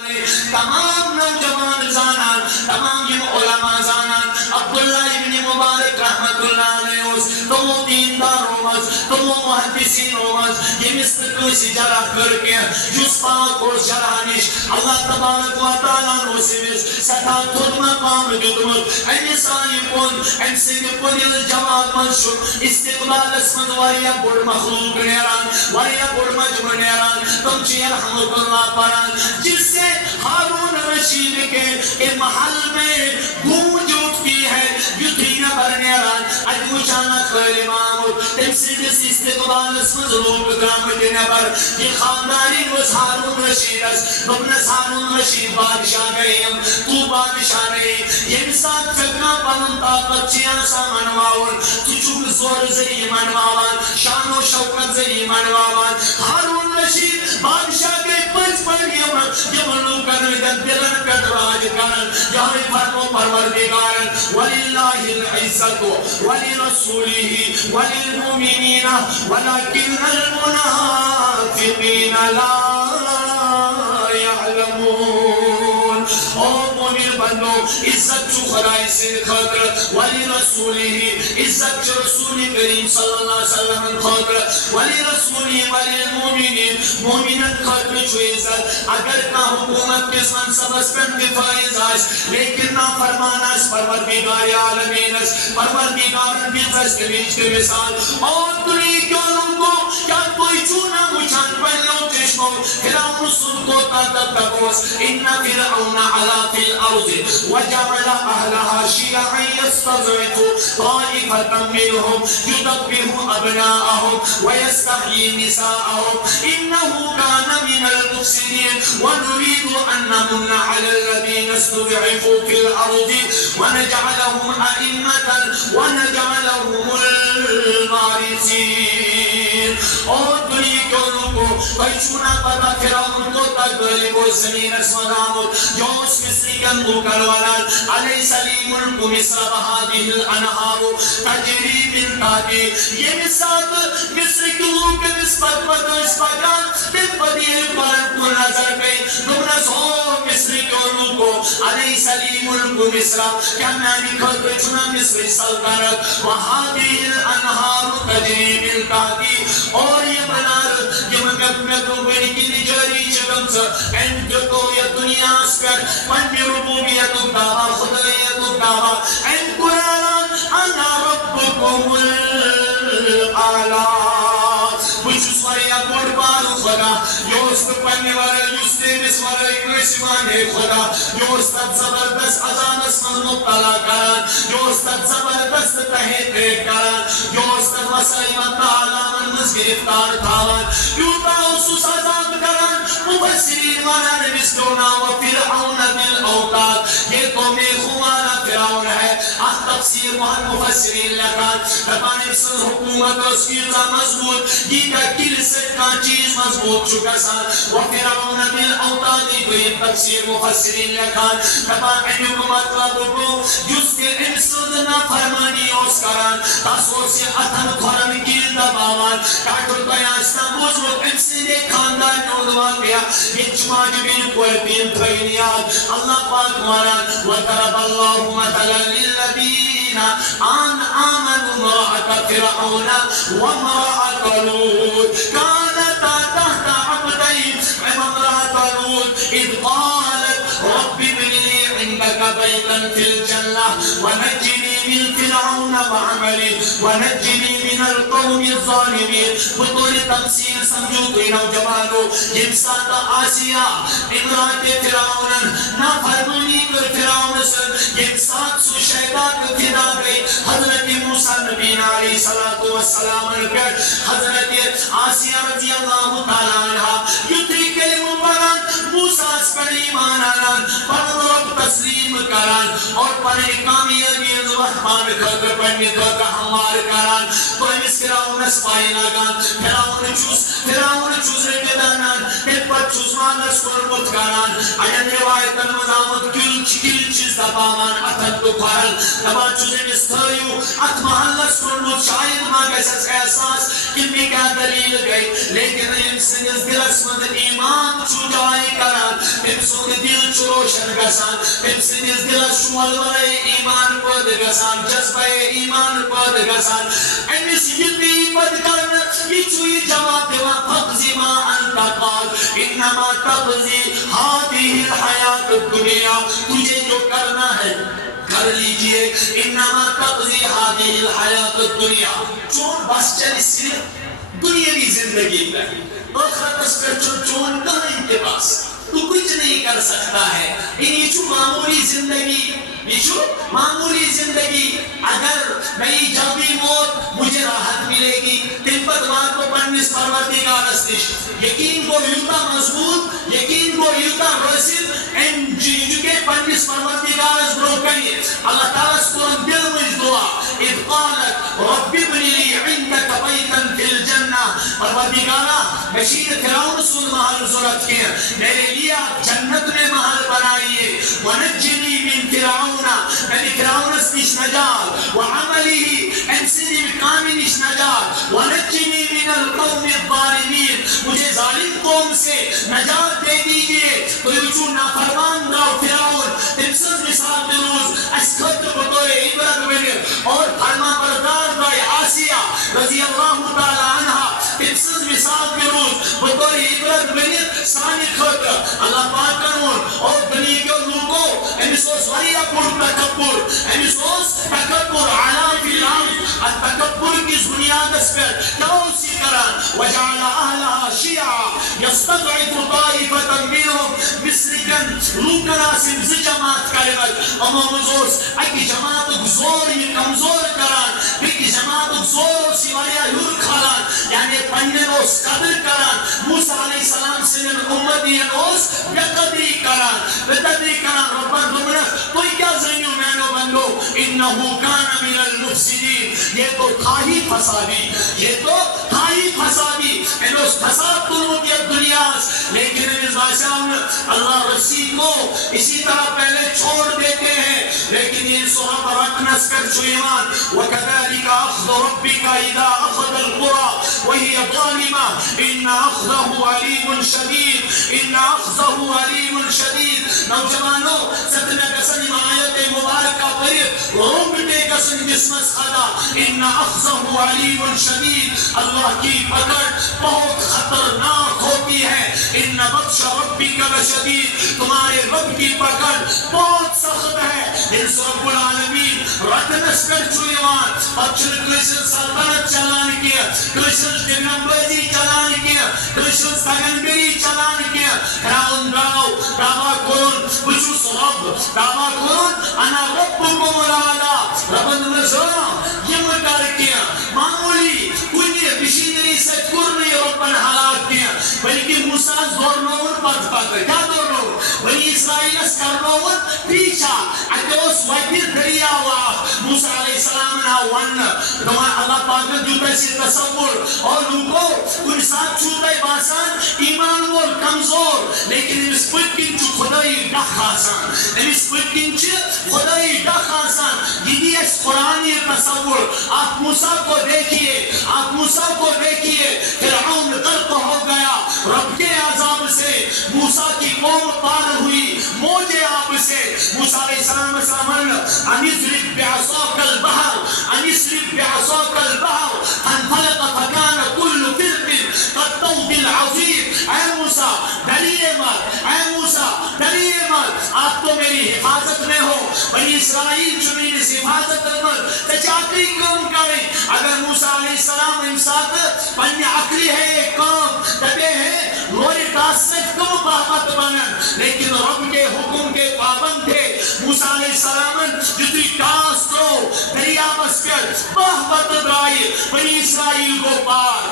تمام نوجوان زانان تمام یم علماء زانان عبداللہ ابن مبارک رحمت اللہ علیہ تمو دیندار ہومز تمو محدثین ہومز یمس نکوسی جرح کرکے جس پاک اور جرحانش اللہ تبارک و تعالیٰ نوسیوز ستا تود مقام دیدمت امی سائی کن ام سید پدیل جماعت منشو استقبال اسمد وریا بڑ مخلوق نیران وریا بڑ مجمع نیران تم چی رحمت اللہ پران جس سے ہارون رشید کے محل میں گونج اٹھتی ہے یدھین برنیران اجموشانہ خیر امامت تم سے جس استقبال اسمد لوگ کرامت نبر یہ خانداری وز ہارون رشید اس ببنس ہارون رشید بادشاہ گئیم تو بادشاہ نہیں یہ مثال فکرہ پنن طاقت چیان سا منواون تو چوک زور زری منواون شان و شوکت زری منواون ہارون رشید بادشاہ کے پنچ پنیم یمنو کنویدن دلن پیدراج کرن یہاں فرمو پروردگارن وَلِلَّهِ الْعِزَّةُ وَلِرَسُولِهِ وَلِلْمُؤْمِنِينَ وَلَكِنَّ الْمُنَافِقِينَ لَا يَعْلَمُونَ او مومن بندو عزت چو خدای سے خاطر وَلِرَسُولِهِ عزت چو رسول کریم صلی اللہ علیہ وسلم خاطر وَلِرَسُولِهِ وَلِلْمُؤْمِنِينَ مومنت خاطر چو عزت اگر کا حکومت کس منصب اس پر دفاعی آس لیکن نا فرمانا اس پروردگار عالمین اس پروردگار بیزش کے بیچ کے مثال اور دنی کیوں کو کیا کوئی چونا مجھان پہلوں چشموں فرعون سن کو تاتب تبوس ان فرعون علا فی الارض وجعل اہلها شیعا یستضعف طائفة منهم یدبه ابناءهم ویستحیی نساءهم انه كان من المفسدين ونريد ان نمن على الذين استضعفوا في الارض ونجعلهم ائمة ونجعلهم الوارثين اور دنیا کے لوگوں کوئی چونا پتا فرعون کو تقبل کو زمین اسمانامت جو اس مصری کے اندو کروانا علیہ سلیم ملک مصر بہادی الانہار تجری من تاکی یہ مثال مصری کے لوگ کے نسبت پر اس پاکان دن بدیر پر کو نظر گئی دمرس ہو مصری کے لوگوں علیہ سلیم ملک مصر کیا معنی کھلتے چونا مصری سلطنت وہادی الانہار تجری من تاکی اور یہ بنار یہ مکتمتوں بینی کی نجاری چکم سا انتکو یا دنیا اسپر پنی ربوبیتوں دعوا خدایتوں دعوا ان قرآن انا ربکم الاعلا بچس وریا قربان خدا یوست پنی وریا یوستے بس وریا اکرشمان ہے خدا یوستت زبردست عذاب اسمن مبتلا کرن یوستت زبردست تحیط کرن یوستت وسائمت تعالی من مزگرفتار تھاون یوتا اسوس عذاب کرن مفسرین وانا نبسکونا و فرعون بالاوتاد یہ تو میں خوانا فرعون ہے آہ تفسیر وہاں مفسرین لکھان تبانی بسن حکومت اس کی رضا مضبوط یہ کا کلست کا چیز مضبوط چکا سا و فرعون بالاوتاد یہ تفسیر مفسرین لکھان تبانی حکومت لابو جس کے انسلنا فرمانی اس کران تاسو سے اتن خورن کی دباوان کاکر بیاشتا بوزرد انسلی خاندان نودوان گیا یہ چماج بین قویتین ترینیات اللہ پاک ماران وَتَرَبَ اللَّهُ مَثَلًا لِلَّذِينَ آمَنُوا امرأة فرعون وامرأة لوط كانتا تحت عبدين من امرأة لوط إذ قالت رب ابن لي عندك بيتا في الجنة ونجني من فرعون وعمله ونجني من القوم الظالمين بطول تفسير سمجھو نوجوانوں جنسات آسیہ امرات فرعون نافرمانی کر فرعون سن جنسات سو شیطان فدا گئی حضرت موسیٰ نبی علیہ السلام کر حضرت آسیہ رضی اللہ تعالیٰ عنہ یتری کلمہ پران موسیٰ اس پر ایمان آنان پر رب تسلیم کران اور پر کامیابی رحمان خطر پڑھنی خطر ہمار کران تو اس فرعون اس پائے لگان فرعون چوز رکے دانان پھر پر چوز مانس پر مت کران آیت روایت المزامت کل چیز چیز دباوان اتن تو کھارن دبان چوزے مستھائیو ات محلس کرنو شاید ماں گیسس احساس کہ میں کیا دلیل گئی لیکن انسانیس دلس مند ایمان چھو جائی کران انسان دل چھو روشن گسان انسانیس دلس شمال ورائے ایمان پد گسان جذبہ ایمان پد گسان انس یتی پد کرن یہ چھوئی جماعت و تقضی ما انتا قال انما تقضی هذه الحیات الدنیا تجھے جو کرنا ہے کر لیجئے انما تقضی هذه الحیات الدنیا چون بس چلی صرف دنیاوی زندگی میں آخرت اس پر چون کہاں انتباس تو کچھ نہیں کر سکتا ہے یہ چھو معمولی زندگی یہ چھو معمولی زندگی اگر نئی جبی موت مجھے راحت ملے گی تم پر بات کو پنیس پروردگار استش یقین کو یوتا مضبوط یقین کو یوتا رسید ان جو کے پنیس پروردگار اس بروکنی اللہ تعالیٰ سکون دل مجھ دعا اذ قالت رب ابنی لی عندک بیتا فی الجنہ پروردگارہ مشید فراؤن سن محل ضرورت کیا میرے لیے جنت میں محل بنائیے ونجنی من فرعون یعنی فرعون اس نش نجات وعملی انسنی مقامی نش نجات ونجنی من القوم الظالمین مجھے ظالم قوم سے نجات دے دیجئے تو یہ چون نافرمان راو فرعون تمسز مثال دروز اس خط بطور عبرت بنی اور فرما بردار رائی آسیہ رضی اللہ تعالی عنہ تمسز مثال دروز بطور عبرت بنی سانی خط اللہ پاک کنون اور بنی کے لوگوں امیسوس وریا پور تکبر امیسوس تکبر علا فی الارض التکبر کی بنیاد اس پر توسی کران وجعل اہلها شیعہ یستضعف طائفة منهم مصرکن لوکنا سمز جماعت کلمت اما مزوس اکی جماعت گزور یہ کمزور کران اکی جماعت گزور سی وریا یور کھالان یعنی پنن اس قدر کران موسیٰ علیہ السلام سنن امتی اس بقدری کران ربان ربنا کوئی کیا زنیو مینو بندو انہو کان من المفسدین یہ تو تھا ہی فسادی انہوس فساد کنو کیا دنیا لیکن اس باشاون اللہ رسی کو اسی طرح پہلے چھوڑ دیتے ہیں لیکن یہ صحابہ رکھنس کر چھو ایمان وَكَذَلِكَ أَخْذُ رَبِّكَ إِذَا أَخَذَ الْقُرَى وَهِيَ ظَالِمَةٌ إِنَّ أَخْذَهُ عَلِيمٌ شَدِيدٌ نوجوانوں ستنہ قسم آیت مبارکہ پر رومتے قسم جسمس خدا ان اخذہ علیم شدید اللہ کی پکڑ بہت خطرناک ہوتی ہے ان بطش ربک لشدید تمہارے رب کی پکڑ بہت سخت ہے ان رب العالمین رتنس کر چویوان اچھل کرشن سلطنت چلان کیا کرشن جنگمبازی چلان کیا کرشن سگنگری چلان کیا راون راو دعویٰ کرن بچوس رب دعویٰ کرن انا ربکم العالی ربن نظر یہ مدار کیا معمولی کنی بشینری سے کرنی ربن حالات کیا بلکہ موسیٰ دورنون پت کیا دورنون بنی اسرائیل اس کرنون پیچھا اکیوس ویدیر دریا ہوا موسیٰ علیہ السلام نے ون تمہاں اللہ پاک جوتا سی تصور اور لوگوں کن ساتھ چھوٹے باسان ایمان وہ کمزور لیکن اس پتکن چو خدای ڈخ آسان اس پتکن چو خدای ڈخ آسان یہ اس قرآنی تصور آپ موسیٰ کو دیکھئے فرعون غرق ہو گیا رب کے عذاب سے موسیٰ کی قوم پار ہوئی موجے آپ سے موسیٰ علیہ السلام انیسرب بعصاک البحر انفلق فکان کل فرق قد طوب العظیم اے موسیٰ دلیے مر آپ تو میری حفاظت میں ہو بنی اسرائیل جو میری حفاظت میں تچاکری کام کریں اگر موسیٰ علیہ السلام امساک پنی عقلی ہے ایک کام دبے ہیں لوری تاسف کم بابت بنن لیکن رب کے حکم کے پابند تھے موسیٰ علیہ السلام جتی ٹاس کو دریا بس کر بابت درائی بنی اسرائیل کو پار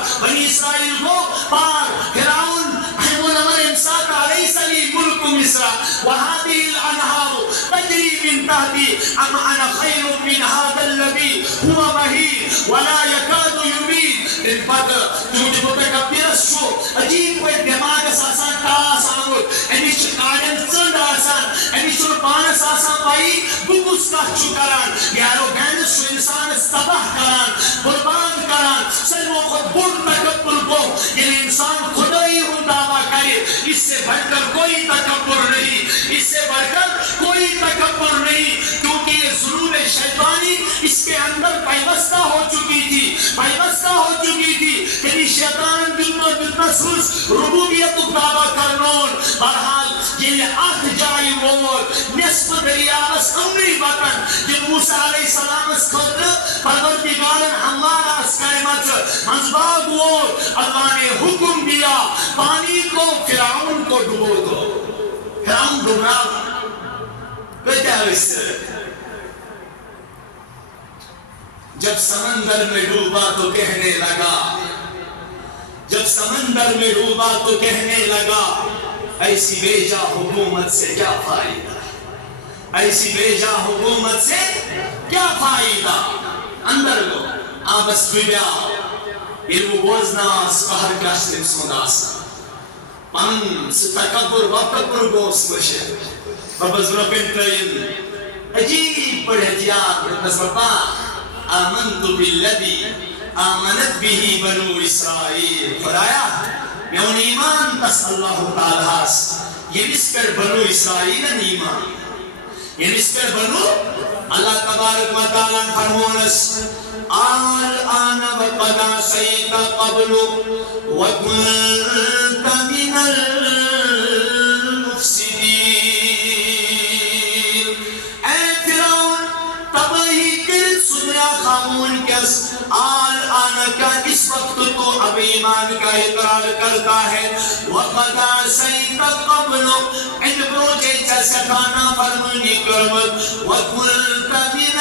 فرعون حیمون امر امساک علیہ السلام ملک مصر وهذه الانهار تجري من تحتي اما انا خير من هذا الذي هو مهين ولا يكاد يميت البدر تجھے بتا کہ پیرس شو عجیب کوئی دماغ اساسان کا آسان ہو انیش کارن چند آسان انیش پانس آسان پائی بکس کا چکران یارو گینس شو انسان تباہ کران برباد کران سلموں کو بڑھ تکبر کو یہ انسان خدائی ہوں دعویٰ کرے اس سے بڑھ کر کوئی تکبر نہیں اس سے بڑھ کر کوئی تکبر نہیں کیونکہ یہ ظلم شیطانی اس کے اندر پیوستہ ہو چکی تھی کہ شیطان بالنصوص ربوبیت دعویٰ کرنون بہرحال یہ آٹھ جائی ووت نصف دریاوس امری بطن یہ موسیٰ علیہ السلام اس خطر پروردگارن ہمارا اسکائمت منزباگ ووت اللہ نے حکم دیا پانی کو فرعون کو ڈبو دو فرعون ڈبنا کہتا ہے اس سے جب سمندر میں ڈوبا تو کہنے لگا ایسی بیجا حکومت سے کیا فائدہ اندر لو آبس بیا علم بوزناس پہر کاشتن سوناسا پن ستکبر وپکبر گوس مشہ بابز ربن ترین عجیب پڑھتیار نظرپا آمنت باللذی آمنت به بنو اسرائیل خدایا میں ان ایمان تس اللہ تعالیٰ یہ نسکر بنو اسرائیل ایمان یہ نسکر بنو اللہ تبارک و تعالیٰ فرمونس آن وقد عصیت قبل وکنت من خامون کس آن کا اس وقت تو اب ایمان کا اقرار کرتا ہے وقد عصیت قبل ان بروجے چسکانا فرمانی کرمت وکنت من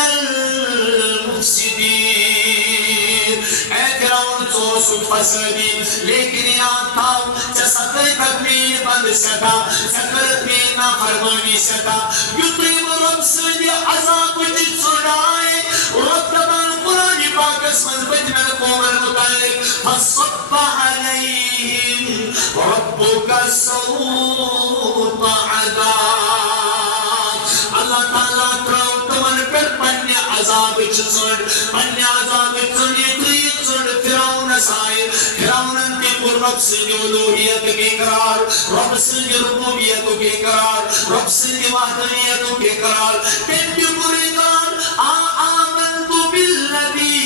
المفسدین اے فرعون تو سکھ فسدی لیکن یاد تھا چسکر تکمین بند ستا سکر تکمینا فرمانی ستا یطیم رب سنی عذاب جت سنائے رب تبان قرآن پاکس من بجمل قوم المتعلق فصب علیہم ربک سوط عذاب اللہ تعالیٰ کرو تمن پر پنی عذاب چسن یہ فرعون سائر فرعون انتی پر رب سنی الوحیت کے قرار رب سنی ربوبیت کے قرار رب سنی وحدانیت کے قرار تنکی پریدان آمنت بالذی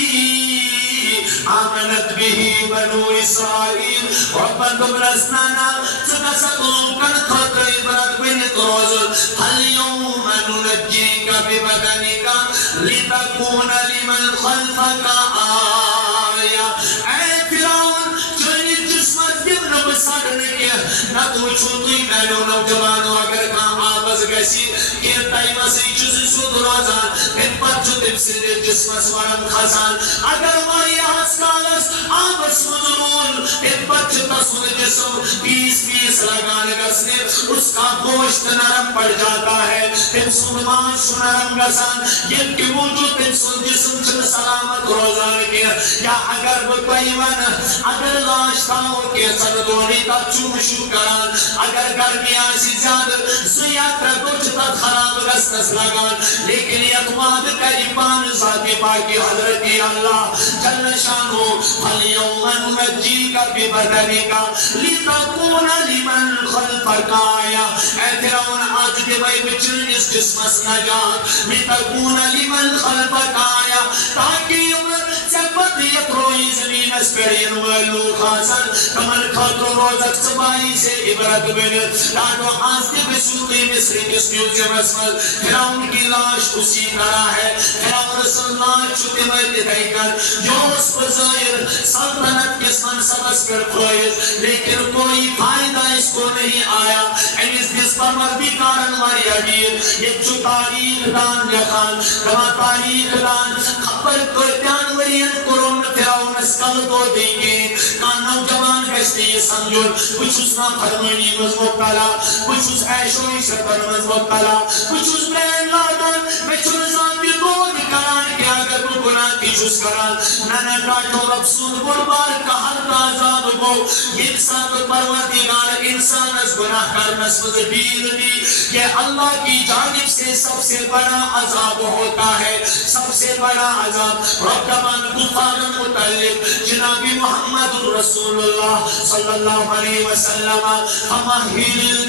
آمنت به بنو اسرائیل ربن دبرسنانا سنسقون کن خطر عبرت بن تروزل اليوم ننجيك ببدنك لتكون لمن خلفك آية اے فرعون چونی جسمت جبن بساڑنے کے نہ تو چھوٹی میلو نوجوانو اگر کام آبز گیسی کیر تائمہ سے چوزی سود روزان ان پر جو تم سے جسم سوارم خزان اگر ماری آسکالس آبس مدرون ان پر جو تصور جسم پیس لگان گسنے اس کا گوشت نرم پڑ جاتا ہے ان سنمان شنرم گسان یہ کی موجود ان سن جسم چھن سلامت روزان کے یا اگر بکوئیون اگر لاشتاؤں کے سردونی تک چومشو کران اگر گرمی آسی زیادہ زیادہ کچھ تک خراب گسنس لگان لیکن اعتماد کا ایمان ذاتی پاکی حضرتی اللہ جل شانو فَالْيَوْمَ نُنَجِّيكَ بِبَدَنِكَ لِتَكُونَ لِمَنْ خَلْفَكَ آيَةً اے فرعون آج دیوائی بچن اس جسمس نجات لِتَكُونَ لِمَنْ خَلْفَكَ آيَةً تاکہ عمر سبتیت روئی زمین اس پیڑین والو خاصن کمن خاطر روزک سبائی سے عبرت بنت تاکہ آج دی بسوطی مصری کس میوزیم اسمل فرعون کی لاش اسی طرح ہے فرعون رسول اللہ چھوٹے مرد دائی کر جو اس پر ظاہر سلطنت کس منصب اس پر فائز لیکن کوئی فائدہ اس کو نہیں آیا ان اس جس پر مردی کارن ماری عبیر یہ جو تاریخ دان لکھان کما تاریخ دان خبر کو اتیان ورین قرون فرعون اسکال کو دیں گے کان نوجوان کہتے یہ سمجھو کچھ اس نا فرمانی مضبوط تالا کچھ اس عیشوی شکر مضبوط تالا کچھ اس بین لادن میں چنزان بھی دو نکران کے اگر وہ گناہ کی جس کران نانا کاٹو رب سون بربار کہر کا عذاب کو انسان پروردگار انسان اس گناہ کرنس مزدین دی کہ اللہ کی جانب سے سب سے بڑا عذاب ہوتا ہے سب سے بڑا عذاب ربان کفار متعلق جناب محمد رسول اللہ صلی اللہ علیہ وسلم فمہل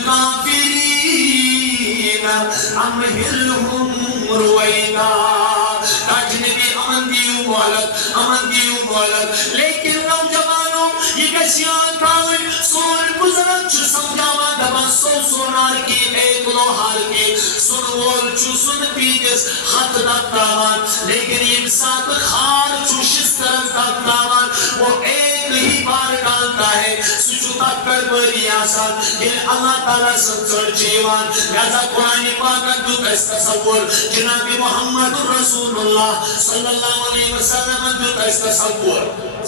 الکافرین امہلہم رویدا تاجنبی امن دیو مولد لیکن نوجوانوں یہ گشیان کاؤن سون بزرگ چو سمجھاوا دبا سونار کی ایک لوحار کی سنوول چو سن پیجس خط دکتاوان لیکن انسان خار چو شسترن دکتاوان وہ ایک ہی بار ڈالتا ہے سچو تک کر بری آسان کہ اللہ تعالیٰ سنسر جیوان لہذا قرآن پاک جو کس تصور جناب محمد رسول اللہ صلی اللہ علیہ وسلم جو کس تصور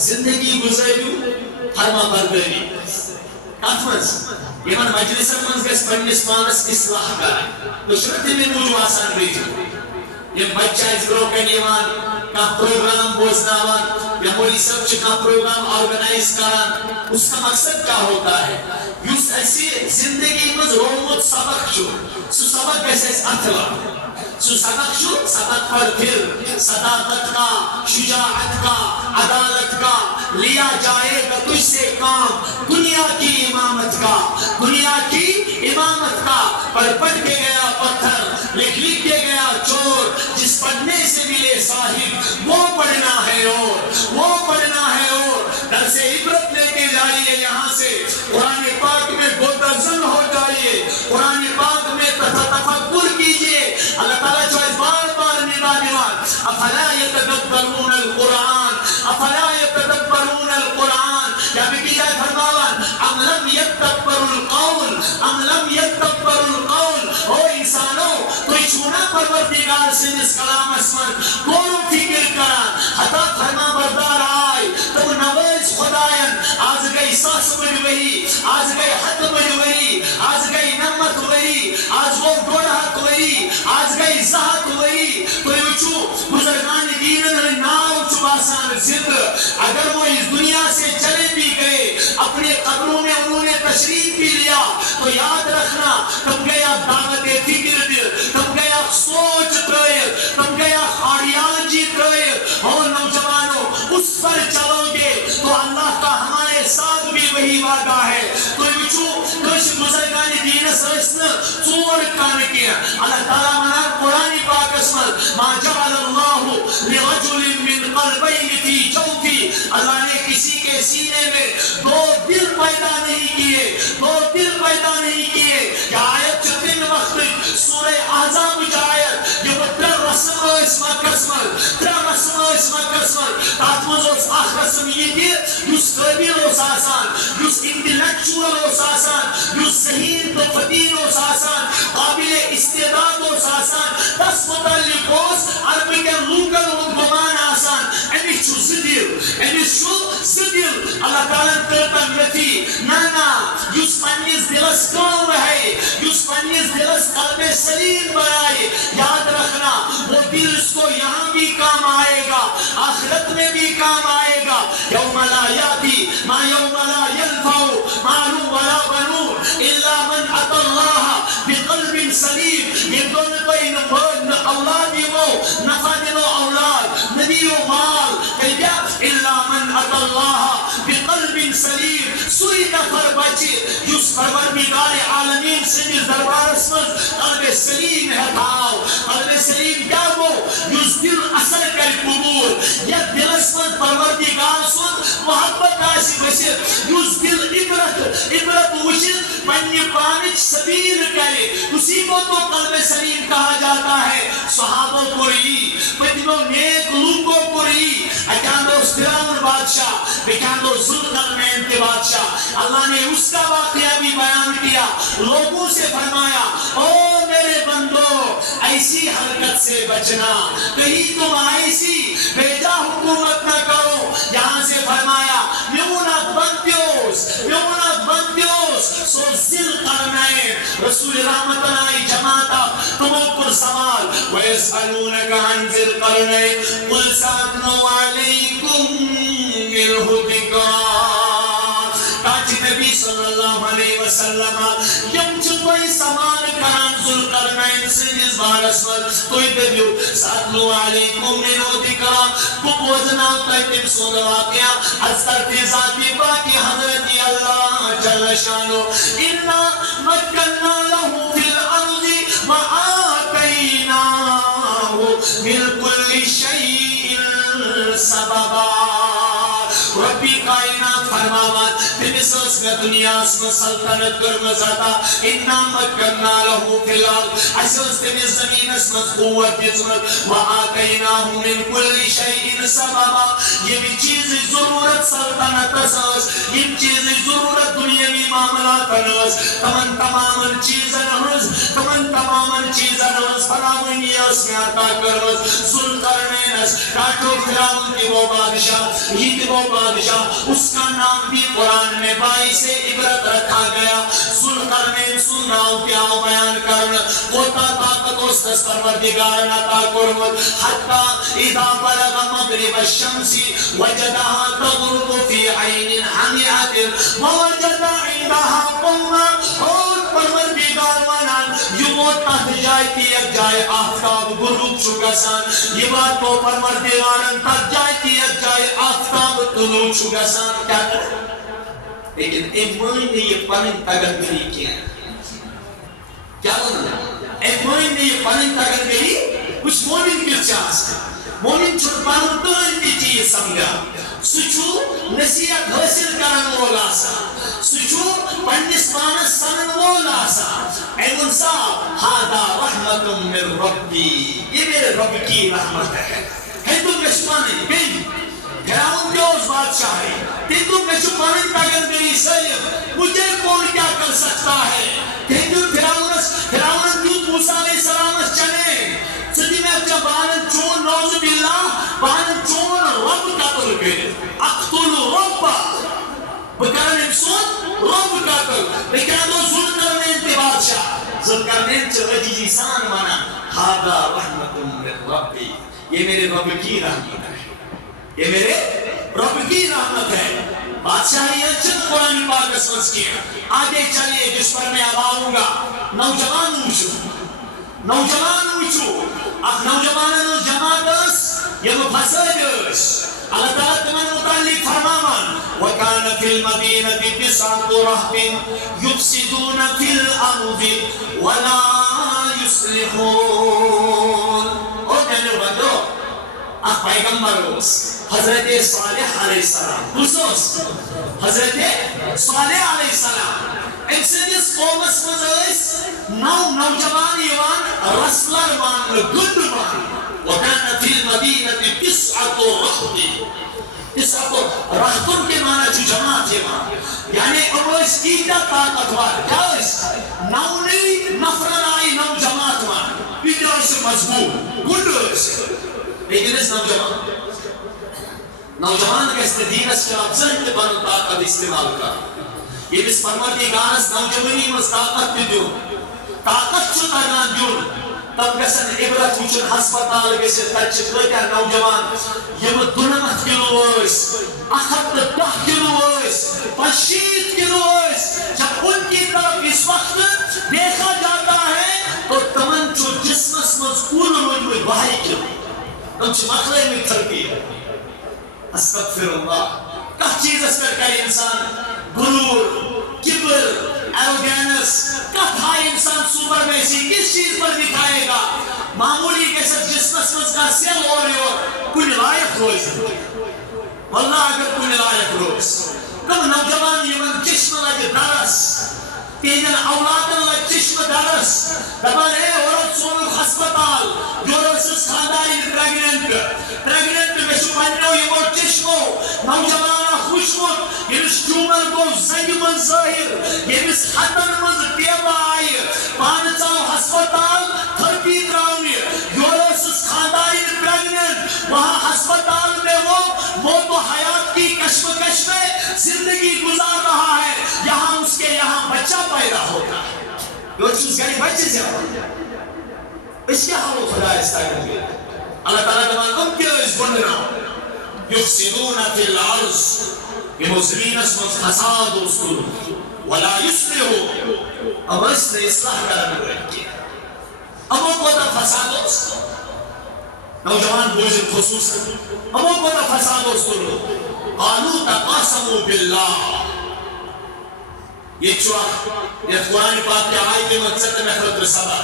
زندگی گزریو فرما برداری کاتمز یمن مجلس منز گس پنس پانس اصلاح کریں تو شرط میں موجو آسان ریجو یہ بچہ اس بروکن یمان کا پروگرام بوزناوان یا مولی سب چکا پروگرام آرگنائز کران اس کا مقصد کیا ہوتا ہے یوس ایسی زندگی مز رومت سبق چھو سو سبق ایسے اتلا سو سبق چھو سبق پر پھر صداقت کا شجاعت کا عدالت کا لیا جائے گا تجھ سے کام دنیا کی امامت کا پر پڑھ کے گیا پتھر لکھ کے گیا چور جس پڑھنے سے ملے صاحب وہ پڑھنا ہے اور در سے عبرت لے کے جائیے یہاں سے قرآن پاک میں گوتزن ہو جائیے قرآن پاک میں تفکر کیجئے اللہ تعالیٰ جو ہے بار بار ندا دیوان افلا یتدبرون القرآن یا بکی جائے فرماوان ام لم یتدبر القول او انسانوں کوئی چونا پروردگار سے اس کلام اسمن کونو فکر کران حتی فرما بردار آئی تو نواز خدایان آج گئی ساس بجوری آج گئی حد بجوری آج گئی نمت وری آج وہ گوڑھت وری آج گئی زہت وری کوئی اچھو بزرگان دین ناو چباسان زد اگر وہ اس دنیا سے چلے بھی گئے اپنے قبروں میں انہوں نے تشریف بھی لیا تو یاد رکھنا تم گیا دعوت فکر دل تم گیا سوچ ترائر تم گیا خاڑیالجی ترائر اور نوجوانوں اس پر چلو گے تو اللہ کا ہمارے ساتھ بھی وہی وعدہ ہے کوئی بچو کچھ بزرگان دین سرسن چور کان کیا اللہ تعالیٰ منا قرآن پاک اسمت ما جعل اللہ لرجل من قلبین فی جوفی اللہ نے کسی کے سینے میں دو دل پیدا نہیں کیے کہ آیت چتن وقت سورہ احزاب جائت یہ وہ در رسم و اسمت قسمت تاتمز اس آخرسم یہ کہ یس قبیل و ساسان یس انٹلیکچول و ساسان یس ذہین تو فدین و ساسان قابل استعداد و ساسان دس متعلق ہوس عربی کے لوکل و گمان آسان امیش چو زدل اللہ تعالیٰ ترکن رتی نانا یس پنیز دلس کام ہے یس پنیز دلس قلب سلیم بنائے یاد رکھنا وہ دل اس کو یہاں بھی کام آئے گا آخرت میں بھی کام آئے گا یوم لا یاتی ما یوم لا ینفع مال ولا بنون الا من اتى اللہ بقلب سلیم یہ دونوں بین اولادی وہ نفادن اولاد نبی و مال کہیا الا من اتى اللہ بقلب سلیم سوئی نفر بچی جس پروردگار عالمین سے دربار اسمت قلب سلیم ہے تھاو قلب سلیم کیا وہ جس دل اثر کر قبول یا دل اسمت پروردگار سن محبت آسی بسر جس دل عبرت وشد پنی پانچ سبیل کرے اسی کو تو قلب سلیم کہا جاتا ہے صحابوں کو رہی پتنوں نیک لوگوں کو رہی اکاندو فرعون بادشاہ بکاندو ذوالقرنین کے بادشاہ اللہ نے اس کا واقعہ بھی بیان کیا لوگوں سے فرمایا او میرے بندو ایسی حرکت سے بچنا کہیں تم ایسی بیجا حکومت نہ کرو یہاں سے فرمایا میونت بندیوس سو ذوالقرنین رسول رحمت اللہ جماعتا تم پر سوال وَيَسْأَلُونَكَ عَنْ ذِي الْقَرْنَيْنِ قُلْ سَأَتْلُو عَلَيْكُمْ مِنْهُ ذِكْرًا کاچ نبی صلی اللہ علیہ وسلم یم چھتوئی سوال کران ذو القرنین سنیز بارس ور توی دبیو ساتلو علیکم منو ذکرا کو بوزنا تیتم سون واقعا حضرت ذاتی باقی حضرت اللہ جل شانو انا مکننا لہو فی الارض وآتیناہو من کل شیء سببا ربی کائنات فرماوات تمسس میں دنیا میں سلطنت کرمزاتا انا مکننا لہو فی الارض اساس تمس زمین میں قوت دزمت وآتیناہ من کل شیء سببا یہ چیز ضرورت سلطنت اساس یہ چیز ضرورت دنیاوی معاملات انس تمن تمام چیزن ہز تمن تمام چیزن ہز فراوانی اس میں عطا کرمز ذوالقرنین اس کاٹو فرعون کی وہ بادشاہ یہ کی وہ بادشاہ اس کا نام بھی قرآن میں باعث عبرت رکھا گیا ذوالقرنین سناؤ کیا بیان کرنا کوتا طاقت اس دست پروردگار عطا کرمت حتی اذا بلغ مغرب الشمس وجدها تغرب في عين حمئة ووجد عندها قوما اور پروردگار ونان یموت تحت جائے کی ایک جائے آفتاب غروب شگسان یہ بات کو پروردگارن تحت جائے کی ایک جائے آفتاب طلوع شگسان کیا کرے لیکن ایمانی نے یہ پنن تگن گری کیا کیا ہونا ایمانی نے یہ پنن تگن گری کچھ مومن کی چاہس مومن چھوٹ پانو تین کی چیز سمجھا سچو نصیحت حاصل کرن والا سا سچو پنس پانس سنن والا سا ایمن صاحب ہادا رحمت من ربی یہ میرے رب کی رحمت ہے ہندو کشمانی بین پھراؤن کے اس بادشاہ ہے ہندو کشمانی تاگر میری سید مجھے کون کیا کر سکتا ہے ہندو پھراؤن کیوں موسیٰ علیہ السلام اس چلے صدی میں اپنے بانن چون نوز باللہ بانن چون رب قتل کرے اقتل رب بکرن امسون رب قتل لیکن دو ذوالقرنین تے بادشاہ ذوالقرنین چل عجیزی سان مانا ہادا رحمت من ربی یہ میرے رب کی رحمت ہے یہ میرے رب کی رحمت ہے بادشاہی اچھت قرآن پاک اسمس کیا آگے چلیے جس پر میں اب آؤں گا نوجوان وچو اب نوجوانوں جماعت اس یہ مفسد اس اللہ تعالیٰ تمہیں متعلق فرمامان وَكَانَ فِي الْمَدِينَةِ تِسْعَةُ رَهْطٍ يُفْسِدُونَ فِي الْأَرْضِ وَلَا يُصْلِحُونَ او جنو بندو آپ پیغمبر ہوس حضرت صالح علیہ السلام خصوص حضرت صالح علیہ السلام ایسے قومس مزائس نوجوان ایوان رسلر وان گد وان وَكَانَ فِي الْمَدِينَةِ تِسْعَةُ رَهْطٍ تِسْعَةُ رَهْطٌ کے معنی جو جماعت ایوان یعنی اویس ایدہ طاقتوار کیا اس نونی نفرنائی نو جماعت وان پیدر سے مضبوط گد سے لیکن اس نوجوان کے استدین اس کے افضل کے بانو طاقت استعمال کر یہ اس پروردگارس نوجوانی مز طاقت دیو طاقت چھو تاگان دیو تب گسن عبرت وچن ہسپتال گسے تچ کیا نوجوان یہ دنمت کلو اس اخت 10 کلو اس 25 کلو اس جب ان کی طرف اس وقت دیکھا جاتا ہے تو تمن جو جسمس مذکول ہوئی بہائی کلو تم چھ مخلے میں تھرکی ہے استغفر اللہ کہ چیز اس پر کئی انسان غرور کبر ایروگینس کب ہائی انسان سوپر میسی کس چیز پر دکھائے گا معمولی کے ساتھ جسمس کا سیل ہو رہے ہو کوئی لائق روز واللہ اگر کوئی لائق روز کم نوجوان یمن چشم لگے درس تیجن اولادن لگ چشم درس دبل ہے عورت سونو ہسپتال جورسس خانداری پریگننٹ میں شو پنیو یمو چشمو نوجوانا خوشمت یمس چومر کو زنگ من ظاہر یمس حتن من دیبا آئی پانچاو ہسپتال تھرپی دراؤنی جورسس خانداری پریگننٹ وہاں ہسپتال میں وہ موت و حیات کی کشمکش میں زندگی گزار رہا ہے یہاں اس کے یہاں بچہ پیدا ہوتا ہے جو چیز گری بچے سے اس کیا ہم خدا استعمال کیا اللہ تعالیٰ دمان ام کیا اس بندنا یفسدون فی الارض یہ زمین اسمت فساد اسکول ولا یسلحو اب اس نے اصلاح کرنے کو کیا اب وہ کوتا فساد اسکول نوجوان بوجھ خصوصا اب وہ کوتا فساد اسکول قالوا تقاسموا باللہ یہ چوہ یہ قرآن پاک کے آئی کے مقصد میں خلط رسالہ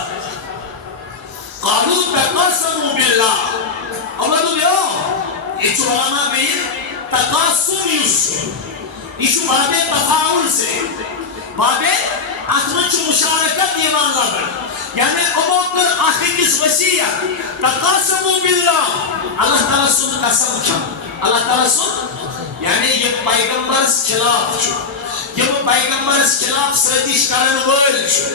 قالوا تقاسموا باللہ اللہ تو دیو یہ چوہانا بیر تقاسم یوسف یہ چوہ بابے تفاعل سے بابے اتمنچ مشارکت ایمان لابن یعنی اموکر آخری کس وسیع تقاسموا باللہ اللہ تعالیٰ سن قسم کیا اللہ تعالیٰ سن یعنی یہ پیغمبرس خلاف چھو یہ پیغمبرس خلاف سازش کرن وول چھو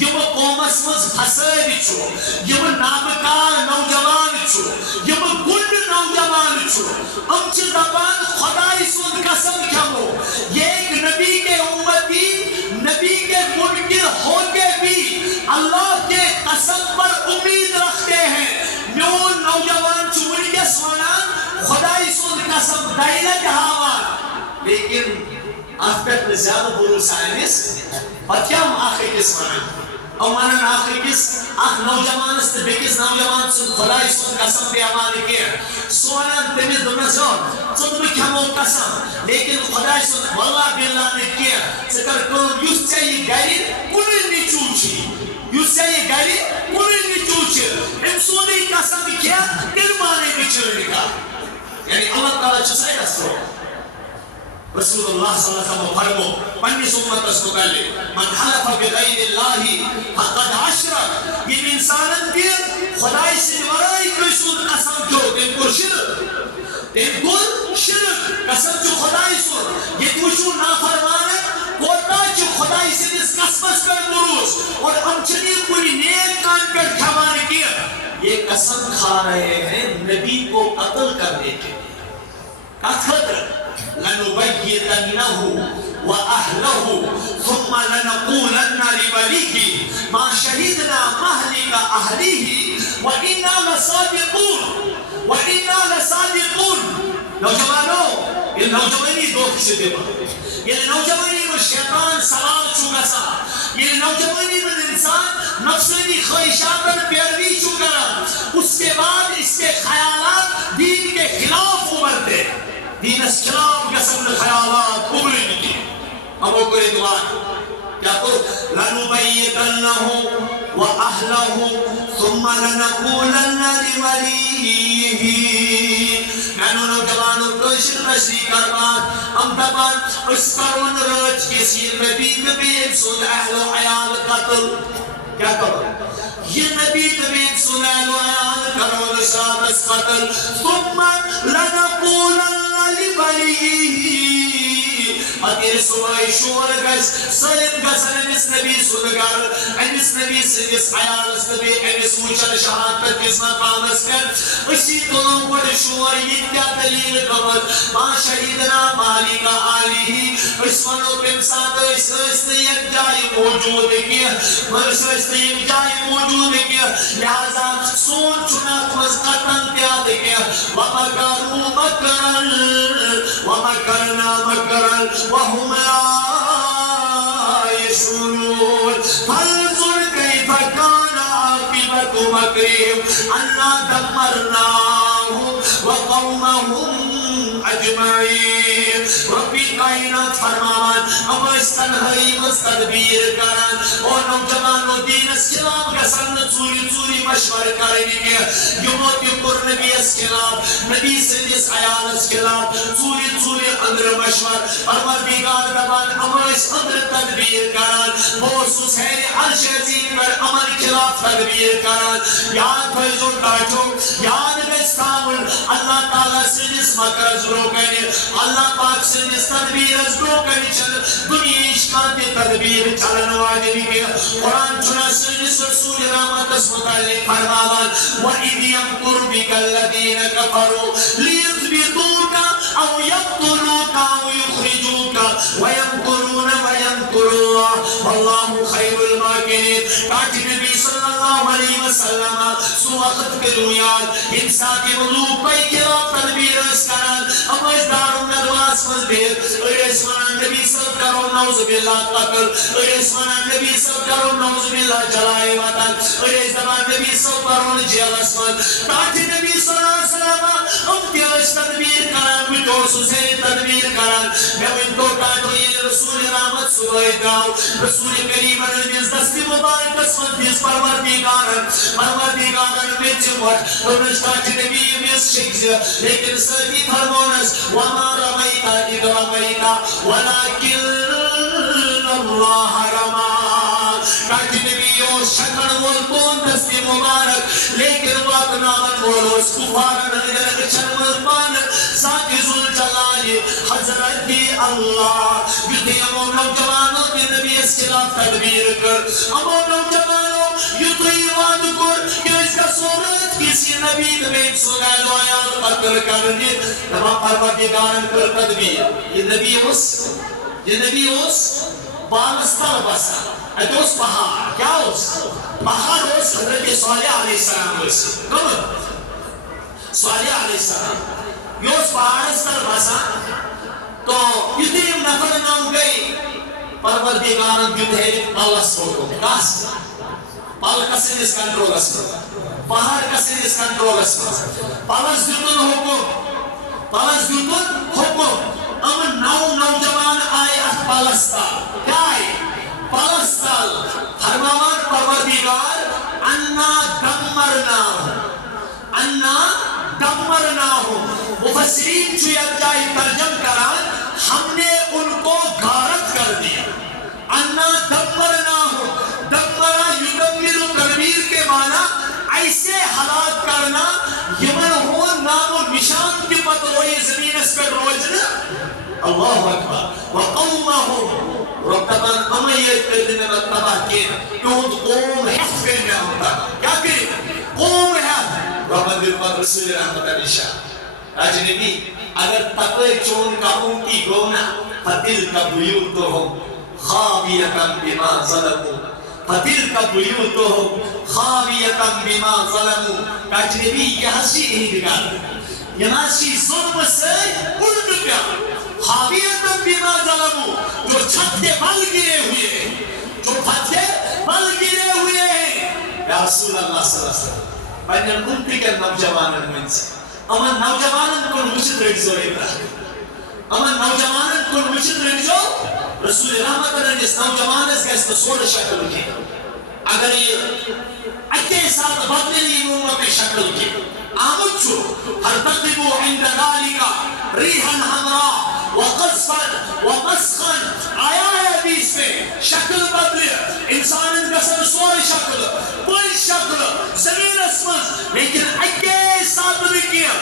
یہ قومس مز فساد چھو یہ نابکار نوجوان چھو یہ گنڈ نوجوان چھو ام چھ دپان خدای سن قسم کھمو یہ ایک نبی کے امتی نبی کے منکر ہوتے بھی اللہ کے قسم پر امید رکھتے ہیں میون نوجوان چھو ونکس ونان خدای سن قسم دائلت ہاوان لیکن آخر میں زیادہ بھروسہ آئینس اور کیا ہم آخر کس ونان امانا آخر کس آخ نوجوان است بیکس نوجوان سن خدای سن قسم پہ امانی کیا سوانان تمیز دمسون سن بھی کھمو قسم لیکن خدای سن واللہ باللہ نے کیا سکر کون یوس چاہیے گاری کنی نیچوچی یوس چاہیے گاری کنی نیچوچی امسونی قسم کیا دل مانے بچھر نکا یعنی اللہ تعالیٰ چسائی رسول رسول اللہ صلی اللہ علیہ وسلم فرمو پنی سمت اس مقالے من حلف بغیر اللہ فقد عشرک یہ انسانت بھی خدای سے ورائی کرسون قسم جو دن کو شرک قسم جو خدای سن یہ کچھو نافرمانت کوتا جو خدای سے اس قسمت پر بروس اور امچنی کوئی نیک کان پر کھوانے کیا یہ قسم کھا رہے ہیں نبی کو قتل کرنے کے قتل لنبيتنه وأهله ثم لنقولن لوليه ما شهدنا مهلك أهله وإنا لصادقون نوجوانوں یہ نوجوانی دو کسی دے یہ نوجوانی میں شیطان سوال چوگا سا یہ نوجوانی میں انسان نفسانی خواہشات پیروی چوگا اس کے بعد اس کے خیالات دین کے خلاف ابھرتے دین اسلام قسم خیالات ابھرے نہیں اب وہ کوئی دوان کیا کرو لنبیتنہ وَأَهْلَهُ ثُمَّ لَنَقُولَنَّ لِوَلِيِّهِ کہنو نوجوانو کوشن نشری کربان ہم دبان اس کرون رج کے سیر نبی کبیر سن اہل و عیال قتل کیا کرو یہ نبی کبیر سن اہل و عیال کرون شامس قتل ثُمَّ لَنَقُولَنَّ لِوَلِيِّهِ اگر صبح شور گس سلم گسن امس نبی سنگر امس نبی سنگس عیالس نبی امس وچن شہادت کس مقامس کر اسی دونوں پر شور یہ کیا دلیل قبل ما شہیدنا مالک آلی اس منو پم ساتھ اس نے یک جائی موجود کیا اس نے یک جائی موجود کیا لہذا سون چنات مزقتن پیاد کیا ومکروا مکرن ومکرنا مکرن وهم لا يشعرون فانظر كيف كان عاقبة مكرهم أنا دمرناهم وقومهم أجمعين ربی کائنات فرمان اب اس تنہائی مستدبیر کرن اور نوجوانوں دین اس خلاف قسم چوری چوری مشور کرنے کے یومت یکر نبی اس خلاف نبی سندس عیال اس خلاف چوری چوری اندر مشور پروردگار دبان اب اس اندر تدبیر کرن وہ سسہر عرش عظیم پر عمل خلاف تدبیر کرن یاد فیضون کاٹھو یاد بستامل اللہ تعالیٰ سندس مکر زرو کرنے اللہ پاک سندس تدبیر از برو کرنے چل دنیا اشکان کے تدبیر چلن واجبی کے قرآن چنا سندس رسول رحمت اس متعلق فرماوان وَإِذْ يَمْكُرْ بِكَ الَّذِينَ كَفَرُوا لِيُثْبِتُوكَ أَوْ يَقْتُلُوكَ أَوْ يُخْرِجُوكَ وَيَمْكُرُونَ وَيَمْكُرُ اللَّهُ وَاللَّهُ خَيْرُ الْمَاكِرِينَ تاکہ نبی صلی اللہ علیہ وسلم وسلم سو وقت کرو یاد انسان کے ملوک پائی خلاف تدبیر اس کران ام اس دارم ندواس مزبیر اس ونان نبی صلی کرو نوز باللہ قتل اس ونان نبی صلی کرو نوز باللہ جلائے وطن اس دمان نبی صلی کرو جیل اسمد تاکہ نبی صلی اللہ علیہ وسلم ام تیلش تدبیر کران بٹور سوسے تدبیر کران میں ان کو تاکہ رسول رحمت سوئے گاؤ رسول کریم انجز دستی مبارک اسمد دیس پروردگارن میں چمٹ ونشتاچ نبی امیس شکز لیکن سردی فرمونس وما رمیتا اذ رمیتا ولیکن اللہ رما تاکہ نبی او شکن والکون دستی مبارک لیکن وقت نامن بولوس کفارن نجرک چنمت پانک ذات ذوالجلالی حضرت دی اللہ یدھی امو نوجوانوں کی نبی اس خلاف تدبیر کر امو نوجوانوں یدھی وعد کر کہ اس کا صورت کسی نبی میں سنائے دو آیات قتل کرنے تمام پروردگارن کر تدبیر یہ نبی اس بالستر بسا اتو اس پہاڑ کیا اس پہاڑ اس حضرت صالح علیہ السلام اس صالح علیہ السلام یہ اس پہاڑ استر بسا تو یدیم نفر نام گئی پروردگارن یدھے پلس ہوگو کاس پل کسن اس کنٹرول اس پہاڑ کسن اس کنٹرول اس پلس دیتن حکم امن نوجوان آئے ات پلستال کیا آئے پلستال فرمان پروردگار انا دمرناہم مفسرین چویت جائے ترجم کران ہم نے ان کو غارت کر دیا انا دمرناہم دمرا یدمر تدبیر کے معنی ایسے حالات کرنا یمن ہو نام و نشان کی پتروئی زمین اس پر روجنا اللہ اکبر وقومہم ربطبان امیت کردنے میں تباہ کیا کیوں قوم حف کرنے ہوتا کیا کریں قوم حف رحمت بالقدر رسول رحمت علیشہ راجنبی اگر تقوی چون کا ان کی گونا فَتِلْكَ بُيُوتُهُمْ خَابِيَةً بِمَا ظَلَمُوا فَتِلْكَ بُيُوتُهُمْ خَابِيَةً بِمَا ظَلَمُوا راجنبی یہاں سی اہدگار یہاں سی ظلم سے الٹ پیا خَابِيَةً بِمَا ظَلَمُوا جو چھت کے بل گرے ہوئے ہیں جو چھت کے بل گرے ہوئے ہیں یا رسول اللہ صلی اللہ علیہ وسلم بینن انتی کے نوجوانن من سے امن نوجوانن کن وچت رکھزو ابراہیم امن نوجوانن کن وچت رکھزو رسول رحمت اللہ جس نوجوانس گیس تصور شکل کی اگر یہ اکے ساتھ بدلی امومہ پہ شکل کی آمد چھو ہر تقریبو عند ذالکا ریحن حمراء وقصفن ومسخن آیا ہے حدیث میں شکل بدلی انسان ان کا سور شکل کوئی شکل زمین اسمت لیکن اکے ساتھ لکھیا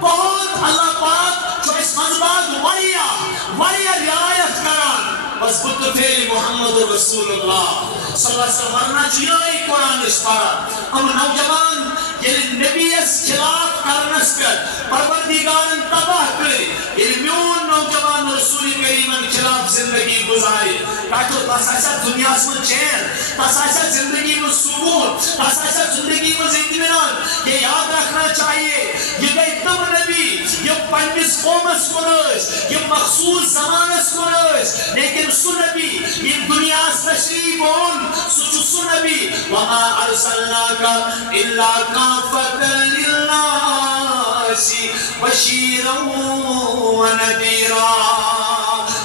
بہت اللہ پاک جو اس مذبات وریہ رعایت کران بس بطر فیل محمد رسول اللہ صلی اللہ علیہ وسلم ورنہ چیئے قرآن اس پارا ہم نوجوان یعنی نبی اس خلاف کرنس پر پروردگارن تباہ کرے یعنی میون نوجوان رسول کریم خلاف زندگی گزارے تاکہ تاسایسا دنیا میں چین تاسایسا زندگی میں سکون تاسایسا زندگی میں اطمینان یہ یاد رکھنا چاہیے یہ گئی تم نبی یہ پنجس قومس کنوز یہ مخصوص زمانس کنوز لیکن سنبی یہ دنیا تشریف ہون سچو سنبی وما ارسلناکا الا کافتا للناس بشیرا و نذیرا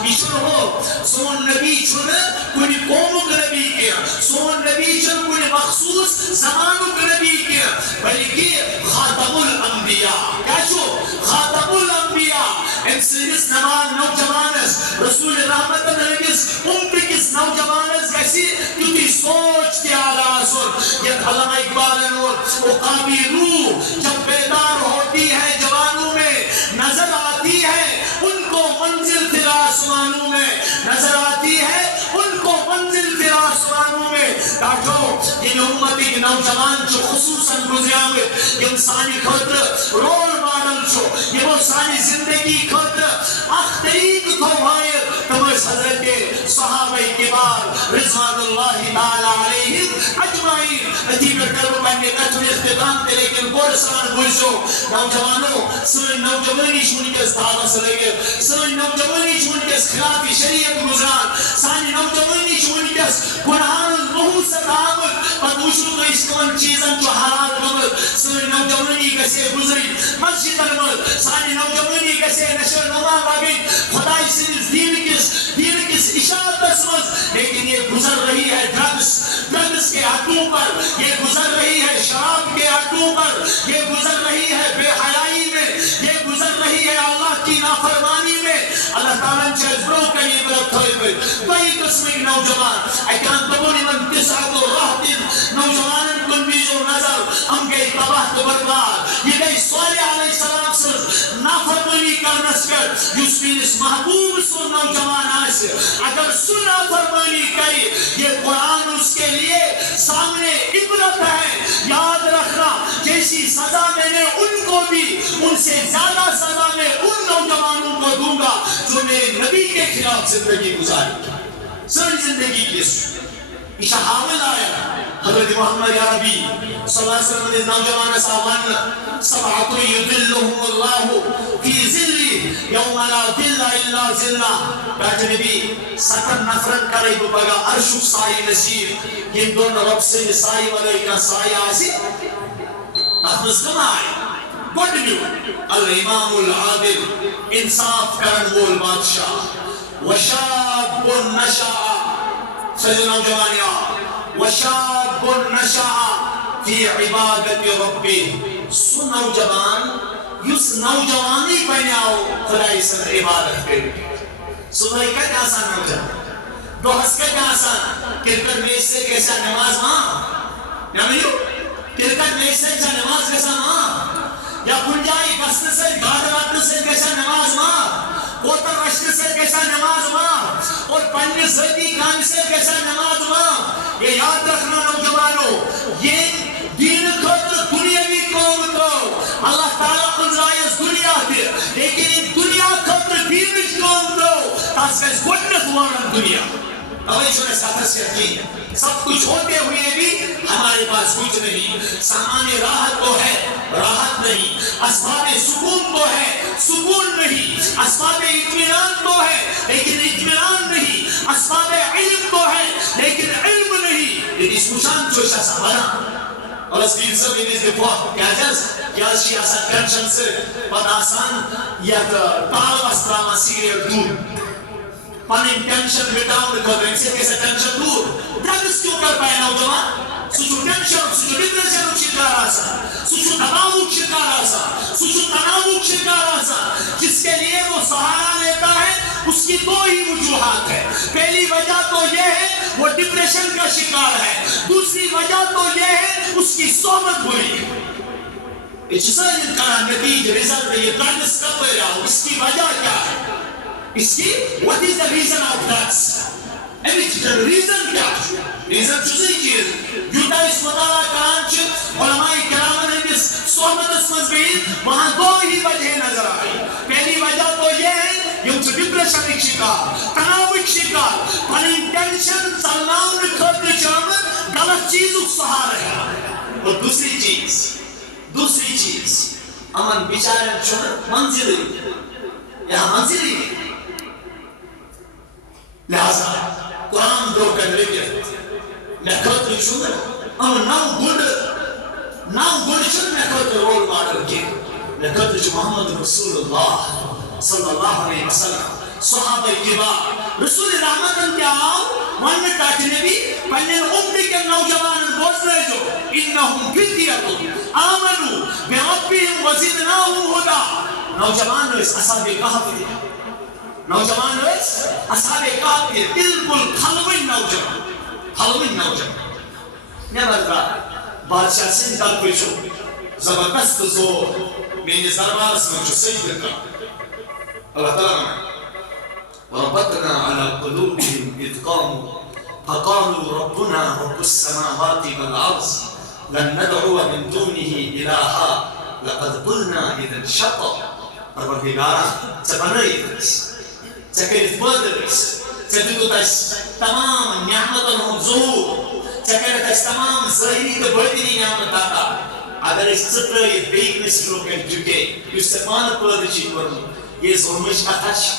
بیچن ہو سون نبی چھن کوئی قومک نبی کیا سون نبی چھن کوئی مخصوص زمانک نبی کیا بلکہ خاتم الانبیاء کیا چھو خاتم الانبیاء امسلس نمان نوجوانس رسول رحمت نبیس امپکس نوجوانس کیسی کیونکہ سوچ کے آلہ سن یہ علامہ اقبال اور اقامی روح جب بیدار ہوتی ہے جوانوں میں نظر آتی ہے ان کو منزل تیرا آسمانوں میں نظر آتی ہے ان کو منزل تیرا آسمانوں میں تاکہ یہ امتی نوجوان جو خصوصاً گزریاں میں یہ انسانی خطر رول ماڈل چھو یہ وہ سانی زندگی خطر اخ طریق تو بھائر تمس حضرت صحابہ کبار رضوان اللہ تعالی علیہم اجمعین اتی پر کرو پننے کتن اختتام تے لیکن گوڑ سان بوزو نوجوانوں سن نوجوانی شونکس دعوت لگے سن نوجوانی شونکس خلاف شریعت گزران سانی نوجوانی شونکس قرآن روح سلام پتوشو تو اس کون چیزن جو حلال گمت سن نوجوانی کسے گزری مسجد المد سانی نوجوانی کسے نشر نما بابین خدای سنس دین کس اشارت بسمز لیکن یہ گزر رہی ہے ڈرگس کے ہاتھوں پر یہ گزر رہی ہے شراب کے ہاتھوں پر یہ گزر رہی ہے بے حیائی میں یہ گزر رہی ہے اللہ کی نافرمانی میں اللہ تعالیٰ چیزوں کا یہ عبرت ہوئے ہوئے کوئی قسم نوجوان اکرام تبونی من تسعت و راحت نوجوان کن بیجو نظر ہم گئی تباہ تو برباد یہ گئی صالح علیہ السلام سے نافرمانی کرنس کر یوسفین اس محبوب سن نوجوان آئے اگر سن نافرمانی کری یہ قرآن اس کے لیے سامنے عبرت ہے یاد رکھنا جیسی سزا میں نے ان کو بھی ان سے زیادہ سزا میں ان نوجوانوں کو دوں گا جو میرے نبی کے خلاف زندگی گزاری ساری زندگی کی ایشا حامل آیا حضرت محمد عربی صلی اللہ علیہ وسلم نے نوجوان صاحبان سبعۃ یظلهم اللہ فی ظلی یوم لا ظل الا ظلہ بیٹھ نبی 70 نفرن کرے بگا عرش سائی نصیب یہ دونوں رب سے سائی والے کا سایہ آسی اخمس کم آئے گوڑ نیو الامام العادل انصاف کرن بول بادشاہ وشاب نشاء سجن نوجوانیا وشاب نشاء فی عبادت ربی سن نوجوان یس نوجوانی پہنیاؤ خدای سن عبادت کرے صبح کا آسان نوجوان دو ہس کا آسان کرکٹ میچ سے کیسا نماز ماں یا میو کرکٹ میچ سے کیسا نماز کیسا ماں یا کنجائی بسن سے گاڑ راتن سے کیسا نماز ماں کوتر رشت سے کیسا نماز ماں اور پنج ذاتی کام سے کیسا نماز ماں یہ یاد رکھنا نوجوانوں یہ دین خطر دنیاوی قوم کو اللہ تعالیٰ انزائیس دنیا تھی لیکن یہ دنیا خطر دینش قوم کو تاس کا اس گوڑنت وارن دنیا اوہ شنے ساتھ سے یقین سب کچھ ہوتے ہوئے بھی ہمارے پاس کچھ نہیں سامان راحت تو ہے راحت نہیں اسباب سکون تو ہے سکون نہیں اسباب اطمینان تو ہے لیکن اطمینان نہیں اسباب علم تو ہے لیکن علم نہیں یہ دسکوشان جو ایسا بنا اور اس دین سب انہیں دفاع کیا کیا سیاست کنشن سے پت آسان یا تال وستراما سیریل دور پانی ٹینشن مٹاؤں خطر ان سے کیسے ٹینشن دور ڈرگس کیوں کر پائے نوجوان سوچو ٹینشن سوچو ڈپریشن شکار آسا سوچو دباؤ شکار آسا سوچو تناؤ شکار آسا جس کے لیے وہ سہارا لیتا ہے اس کی دو ہی وجوہات ہے پہلی وجہ تو یہ ہے وہ ڈپریشن کا شکار ہے دوسری وجہ تو یہ ہے اس کی صحبت بری ہے اجزائی کا نتیج رزلٹ یہ ڈرگس کب پہ رہا اس کی وجہ کیا ہے اس کی what is the reason of drugs reason کیا reason چوزی چیز یوتا اس مطالعہ کرانچ علماء کرامن ہندس صحبت اس مزبین وہاں دو ہی وجہ نظر آئی پہلی وجہ تو یہ ہے یہ انچہ ڈپریشن ایک شکار تناو ایک شکار پنی ٹینشن سلناؤں نے خطر چامن غلط چیز اک سہار ہے اور دوسری چیز امن بیچارے چھوڑ منزلی یہاں منزلی لہذا قرآن دو کر لگے لکھت چھوڑ اور ناو گوڑ چھوڑ لکھت رول ماڈل کی لکھت محمد رسول اللہ صلی اللہ علیہ وسلم صحابہ کبار رسول رحمت انتیاؤ واننے تاکہ نبی پہلے امتی کے نوجوان بوز رہے جو انہم فتیتو آمنو بربیم وزدناہم ہدا نوجوان اس اصحاب کہف دیا نوجوان اس اصحاب کہف دیا بالکل خلوین نوجوان نمبر بادشاہ سن کل پیشو زبردست زور میں زربار اسمہ جو سجد کا اللہ تعالیٰ میں وربطنا على قلوبهم إذ قاموا فقالوا ربنا رب السماوات والأرض لن ندعو من دونه إلها لقد قلنا إذا شطط پروردگارا چپنائی دس ژےٚ پٲدٕ ژےٚ دِتُتھ اَسہِ تمام نعمتن ہُنٛد ظہوٗر ژےٚ کٔرِتھ اَسہِ تمام ظٲہری تہٕ باطنی نعمت عطا اگر أسۍ ژٕ ترٛٲیِتھ بیٚیہِ کٲنٛسہِ برٛونٛہہ کَنہِ جُکے یُس ژےٚ پانہٕ پٲدٕ چھُے کوٚرمُت یہِ ظُلمٕچ کتھا چھِ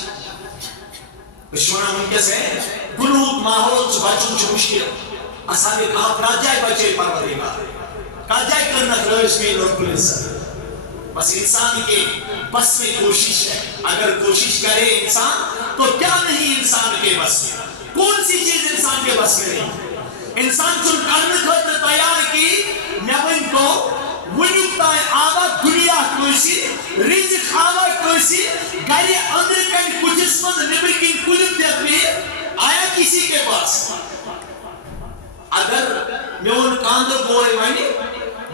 أسۍ چھِ وَنان وٕنکٮ۪س ہے گُنہُک ماحول چھُ بچُن چھُ مُشکل اصحابِ کہف کتھ جایہِ بچٲے پروردگار کتھ جایہِ کٔرنکھ رٲچھ میٛٲنۍ رۄب العزت بس انسان کے بس میں کوشش ہے اگر کوشش کرے انسان تو کیا نہیں انسان کے بس میں کون سی چیز انسان کے بس میں نہیں انسان چھُنہٕ کرنہٕ خٲطرٕ تیار کی مےٚ ؤنۍتو وٕنیُک تام آوا دُنیا کٲنٛسہِ رِزق آوا کٲنٛسہِ گرِ أنٛدرٕ کَنہِ کُٹھِس منٛز نیٚبرٕ کِنۍ کُلِس پٮ۪ٹھ بِہِتھ آیا کسی کے پاس اگر میون کاندٕ بوے وَنہِ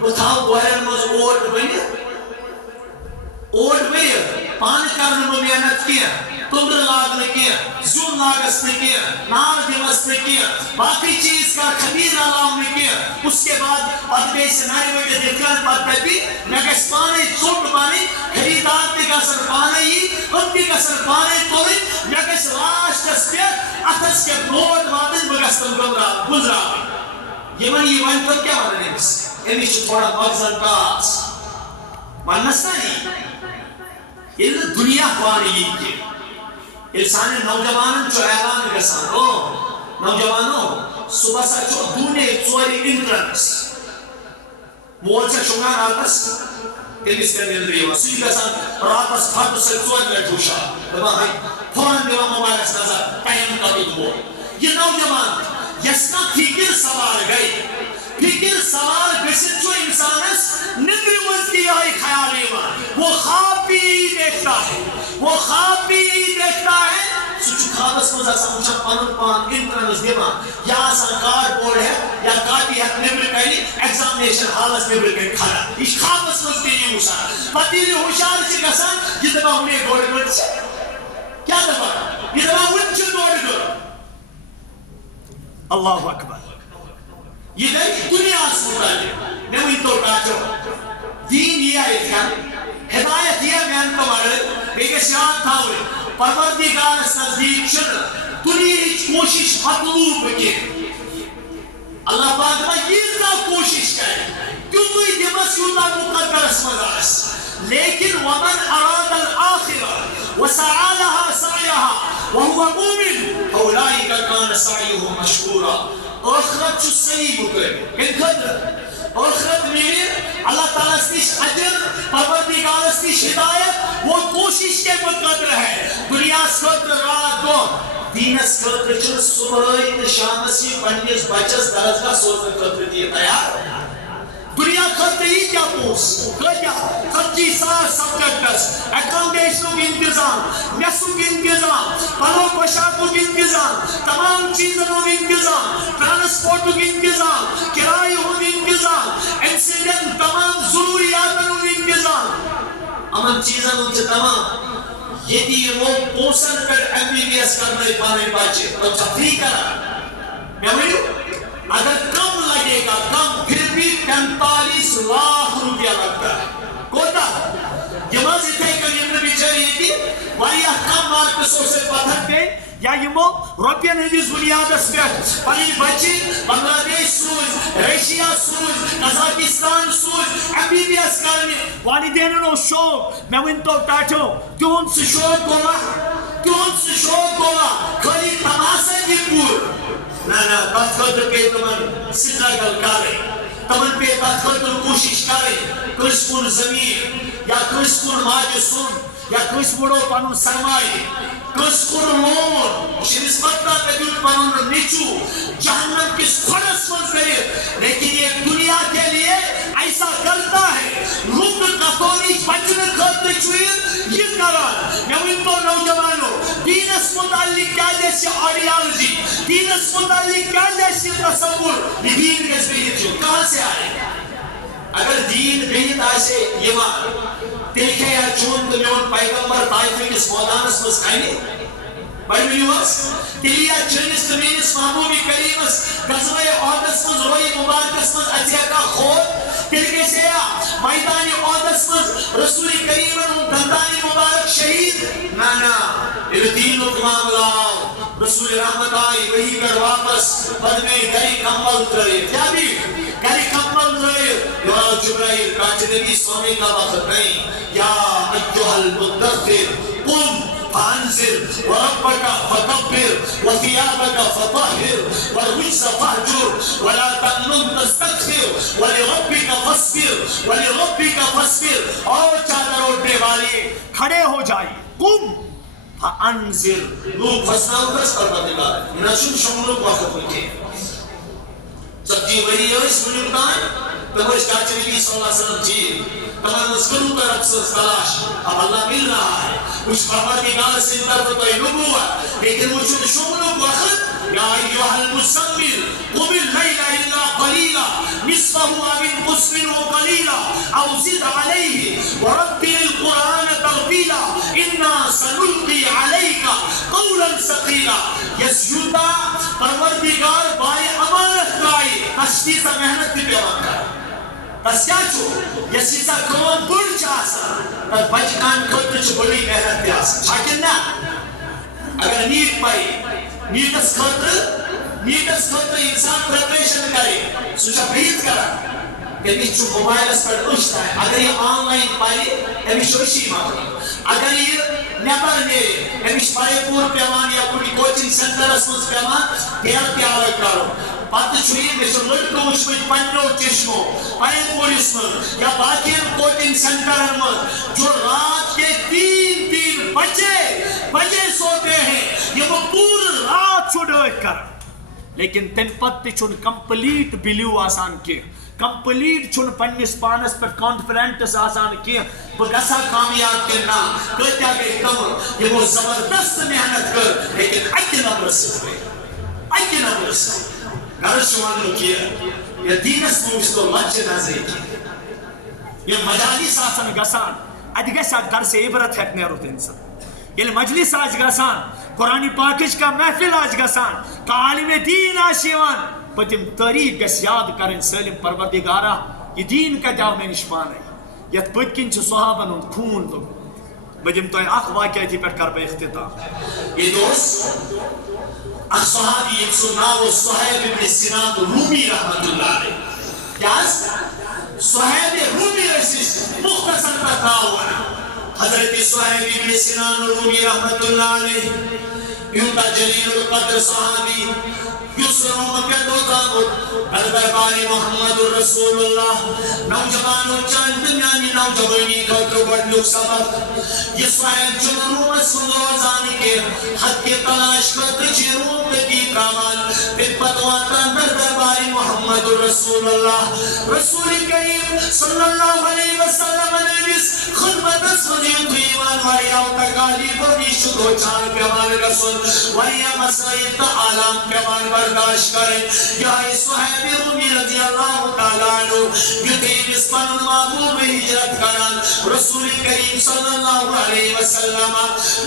بہٕ تھاو بوہرٮ۪ن منٛز اوٹ ؤنِتھ اوٹ ؤرِتھ پانہٕ کرٕ نہٕ بہٕ محنت کینٛہہ توٚنٛدرٕ لاگنہٕ کینٛہہ زیُن لاگس نہٕ کینٛہہ نار دِمس نہٕ کینٛہہ باقٕے چیٖز کر خمیٖر رلاونہٕ کینٛہہ اس کے بعد پتہٕ بیٚیہِ سُہ نرِ ؤٹِتھ یِتھ کٔنۍ پتہٕ دَپہِ مےٚ گژھِ پانے ژوٚٹ بنٕنۍ خریٖدار تہِ گژھن پانے یِنۍ یِم تہِ گژھن پانے تُلٕنۍ مےٚ گژھِ لاسٹس پٮ۪ٹھ اتھس کٮ۪تھ برٛونٛٹھ واتٕنۍ بہٕ گژھٕ تِم گُزراوٕنۍ یِمن یہِ وَنہِ پتہٕ کیٛاہ وَنان أمِس چھُ تھوڑا مغزن ٹاس وننس نا ییٚلہِ نہٕ دُنیا پانہٕ یی کینٛہہ ییٚلہِ سانٮ۪ن نوجوانن چھُ اعلان گژھان او نوجوانو صُبحس ہا چھُ دوٗنے ژورِ اِنٹرنس مول چھا شۄنٛگان راتس تٔمِس کیٛاہ نیٚنٛدٕر یِوان سُہ چھُ گژھان راتس کھۄتہٕ سۭتۍ ژورِ لٹہِ ہُشار دپان ہے فوراً دِوان موبایلس نظر ٹایم کتُک ووت یہِ نوجوان یس کانٛہہ فِکر سوار گٔے فکر سوار گژھِتھ چھُ انسانس نیٚنٛدرِ منٛز تہِ یِہوٚے خیال یِوان وہ خواب بھی یہی دیکھتا ہے وہ خواب بھی یہی دیکھتا ہے سُہ چھُ خوابس منٛز آسان وٕچھان پنُن پان اِنٹرنس دِوان یا آسان کارڈ بورڈ ہٮ۪تھ یا کاپی ہٮ۪تھ نیٚبرٕ کَنہِ ایگزامنیشن ہالس نیٚبرٕ کَنہِ کھڑا یہِ چھُ خوابس منٛز تہِ یی وٕچھان پتہٕ ییٚلہِ یہِ ہُشار چھِ گژھان یہِ دپان ہُمے ڈۄڈ گٲنٛٹہٕ چھِ کیٛاہ دپان یہِ دپان وٕنہِ چھُ ڈۄڈ گٲنٛٹہٕ اللہ اکبر یہ گئی دنیاس متعلق مےٚ ؤنۍتو ٹاچو دیٖن یِیا ییٚتہِ ہدایت یِیا محنتہٕ ورٲے بیٚیہِ گژھِ یاد تھاوٕنۍ پروردگارس نزدیٖک چھُنہٕ دُنیہٕچ کوٗشش مطلوٗب کینٛہہ اللہ پاک دپان ییٖژاہ کوٗشش کرِ تیُتُے دِمس یوٗتاہ مُقدرس منٛز آسہِ لیکن ومن اراد الآخرة وسعى لها سعيها وهو مؤمن فأولئك كان سعيهم مشكورا ٲخرت چھُ صحیح مُقٲبِل کَمہِ خٲطرٕ ٲخرت میلہِ اللہ تعالیٰ ہس نِش اجر پروردگارس نِش ہدایت وہ کوٗشش کَمہِ خٲطرٕ ہے دُنیاہس خٲطرٕ رات دۄہ دیٖنس خٲطرٕ چھُنہٕ صُبحٲے تہٕ شامس یہِ پننِس بچس درسگاہ سوزنہٕ خٲطرٕ تہِ یہِ تیار دنیا خٲطرٕ یی کیٛاہ پونٛسہٕ کۭتیاہ 40,000 سبجیکٹس ایکامڈیشنُک انتظام میسُک انتظام پلو پوشاکُک انتظام تمام چیٖزن ہُنٛد انتظام ٹرانسپورٹُک انتظام کرایہِ ہُنٛد انتظام امہِ سٕنٛدٮ۪ن تمام ضروٗریاتن ہُنٛد انتظام یِمن چیٖزن ہُنٛد چھُ تمام ییٚتہِ یِمو پونٛسن پٮ۪ٹھ MBBS کرنٲے پنٕنۍ بچہِ تِم چھا فری کران مےٚ ؤنِو اگر کم لگے گا کم پھر بھی 45 لاکھ روپیہ لگتا ہے کوتاہ یِم حظ یِتھَے کٔنۍ یِم نہٕ بِچٲرۍ ییٚتہِ واریاہ کم مارکسو سۭتۍ پتھر پیٚیہِ یا یِمو رۄپین ہٕنٛدِس بُنیادس پٮ۪ٹھ پنٕنۍ بچہِ بنگلادیش سوٗزۍ رشیا سوٗزۍ قزاقستان سوٗزۍ MBBS کرنہِ والدینن اوس شوق مےٚ ؤنۍتو ٹاٹھیو تِہُنٛد سُہ شوق گوٚوا خٲلی تماشے دِ پوٗرٕ نہ تتھ خٲطرٕ پیٚیہِ تِمن سٹرگل کرٕنۍ تِمن پیٚیہِ تتھ خٲطرٕ کوٗشش کرٕنۍ کٲنٛسہِ کُن زٔمیٖن یا کٲنٛسہِ کُن ماجہِ سُنٛد یا کٲنٛسہِ وُڑو پنُن سرمایہِ کٲنٛسہِ کوٚر لون شٔمِس پتہ مےٚ دیُت پنُن نیٚچوٗ جہنم کِس کھۄڈس منٛز کٔرِتھ لیکن یہ دنیا کے لیے ایسا کرتا ہے لُکھ کتھو نِش بچنہٕ خٲطرٕ چھُ یہِ کران مےٚ ؤنۍتو نوجوانو دیٖنس متعلق کیٛازِ اَسہِ یہِ آیڈیالجی دیٖنس متعلق کیٛازِ اَسہِ یہِ تصوُر یہِ دیٖن گژھِ بِہِتھ چھُ کہاں سے آئے اگر دیٖن بِہِتھ آسہِ یِوان تیٚلہِ کھیٚیا چون تہٕ میون پیغمبر طائفہٕ کِس مٲدانس منٛز کنہِ وۄنۍ ؤنِو حظ تیٚلہِ یا چٲنِس تہٕ میٲنِس محبوٗبِ کریٖمس غزوے احدس منٛز رویہِ مُبارکس منٛز اژِ ہا کانٛہہ کھوٚت تیٚلہِ گژھِ ہا میدانہِ احدس اسمت رسول کریم دندانی مبارک شہید نانا دین معاملہ رسول رحمت آئی وہی کر واپس بدمے گری کمبل ترے کیا بھی گری کمبل ترے یا جبرائیل کاچ نبی سونے کا وقت نہیں یا ایوہ المدثر قم فانزل وربك فكبر وثيابك فطهر والرجز فاهجر ولا تمنن تستكثر ولربك فاصبر اور چادر اوڑھنے والے کھڑے ہو جائیں قم فانزل لوگ فسنا ادرس پروردگار نشون شمولوک وقت ہوئے جب جی وہی ہے اس ملکتان تو وہ اس کاچ نبی صلی اللہ علیہ وسلم جی تمام مسکروں کا رقص تلاش اب اللہ مل رہا ہے اس پروردگار سے طرف تو نبوت لیکن وہ چون شمولوک وقت یا ایوہ المزمل قم اللیل الا قلیلا نصفه او انقص منه قلیلا او زد علیہ ورتل القرآن ترتیلا انا سنلقی علیک قولا ثقیلا یسجدہ پروردگار بائے امانت کرائی تشتیسا محنت بھی پیوان کرائی بس کیا چھو یسیسا کون بڑھ چاہسا بس بچکان کھوٹر چھو بڑی محنت پیاسا چھاکن نا اگر نیت پائی نیتس خطر انسان پریپریشن کرے سوچا بریت کرا کہ چھو موبائل اس پر اچھتا ہے اگر یہ آن لائن پائے امی شوشی ماتا اگر یہ نیبر میرے امی شپائے پور پیمان یا کوئی کوچنگ سنٹر اسمس پیمان دیر پیارا کرو بات چھوئی میں سے لڑکو اس میں پنڈو چشمو پائے پور اسمس یا باقی کوچنگ سنٹر میں جو رات کے تین بجے سوتے ہیں یہ وہ پور رات چھوڑ کر لیکن تن پت چھن کمپلیٹ بلیو آسان کی کمپلیٹ چھن پنیس پانس پر کانفیڈنٹس آسان کی بگسا کامیاب کرنا کہتا کہ کم یہ وہ زبردست محنت کر لیکن ایک نمبر سے گھر شوانو کیا یہ دینس موش تو لچ نازے کی یہ مجالیس آسان گسان ادھگے ساتھ گھر سے عبرت ہے نیرو انسان یہ مجلس آج گسان قرآن پاکش کا محفل آج گسان کا عالم دین آشیوان پتیم تاریخ گس یاد کریں سلم پروردگارہ یہ دین کا جاو میں نشپان ہے یت پتکن چھ صحابن ان خون لوگ بجم تو اخ واقعی تھی پر کر بے اختتام یہ دوست اخ صحابی ایک سناو صحیب ابن سنان رومی رحمت اللہ علیہ کیا صحیب رومی رسیس مختصر بتاؤنا حضرت صحیب ابن سنان رومی رحمت اللہ علیہ یونتا جلیل القدر صحابی یسروں مکر دو تابت درباری محمد رسول اللہ نوجوانوں چاند دنیانی نوجوانی کا تو بڑھلوک سبب یہ صحیب جنروں سنوازانی کے حد کے تلاش کرتے چیروں پہ کی کامان پھر پتواتا درباری محمد رسول اللہ رسول کریم صلی اللہ علیہ وسلم نے اس خدمت سنی دیوان ویا تکالی بنی شدو چار پیمان رسول ویا مسئلہ تعالیم پیمان برداشت کریں یا صحیب رومی رضی اللہ تعالیٰ عنہ یتیم اسپن محبوب ہجرت کران رسول کریم صلی اللہ علیہ وسلم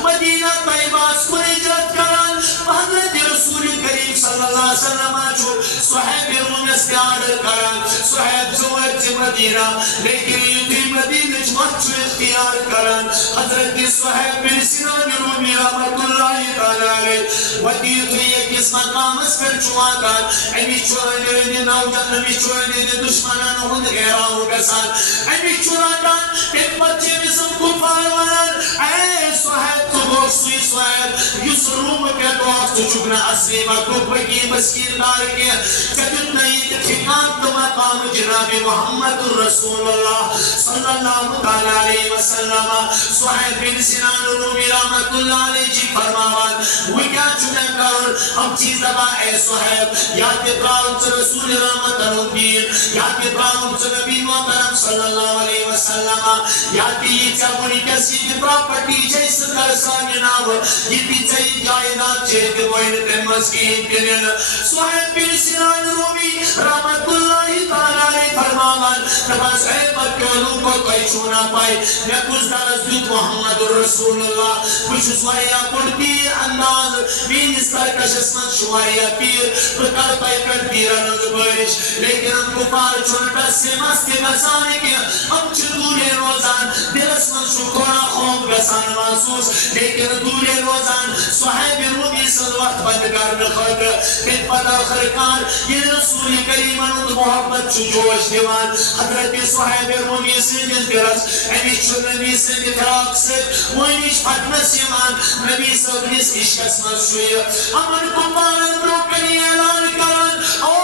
مدینہ طیباس کو ہجرت کران حضرت رسول کریم صلی اللہ علیہ وسلم جو صحیب رومی استعار کران صحیب زوار چی مدینہ لیکن یتیم مدینہ جوچ اختیار کران حضرت صحیب بن سنان رومی رحمت اللہ تعالیٰ علیہ ودیت لیے کس مقام اس پر چواکان امی چوانے نے نوجان نبی چوانے نے دشمنان ہند گہرا ہوگا سان امی چواکان ایک بچے بسم کو پاروان اے صحیب تو بوکسوی صحیب یس روم کے دوست چکنا اصلی مکروب بکی مسکین دار کے جدن نئی ٹھکان تو مقام جناب محمد رسول اللہ صلی اللہ علیہ وسلم صحیب بن سنان رومی رحمت اللہ علیہ جی فرماوان وہ کیا چکے کر ہم چیز دبا اے صحیب یاد ابراہم سے رسول رحمت الدین یاد ابراہم سے نبی محترم صلی اللہ علیہ وسلم یاد یہ چاہونی کسی کی پراپرٹی جیس کرسان جناب یہ پیچھے جائیداد چیت وین تن مسکین کنن صحیب بن سنان رومی رحمت اللہ تعالیٰ نے فرماوان دپس اے بچوں کو کوئی چھونا پائے میں کچھ درس دیت محمد رسول اللہ بچس وایا بڑ پیر انداز میس ترکشس من شوایا پیر بکر پائی پر پیرن بارش لیکن ہم کفار چھوٹا سے مستی گسانے کے ہم دورے روزان دلس من شکونا خوف گسان محسوس لیکن دورے روزان صحیب رومی صد وقت بند کرنے خاطر پھر پتہ خرکار یہ رسول کریم محبت جوش دیوان حضرت صحیب رومی سندن درس امی چھو نبی سندن فراق سے وینیش فتنس یمان نبی صبریس عشقس من شوئی امن کفارن بروکنی اعلان کرن او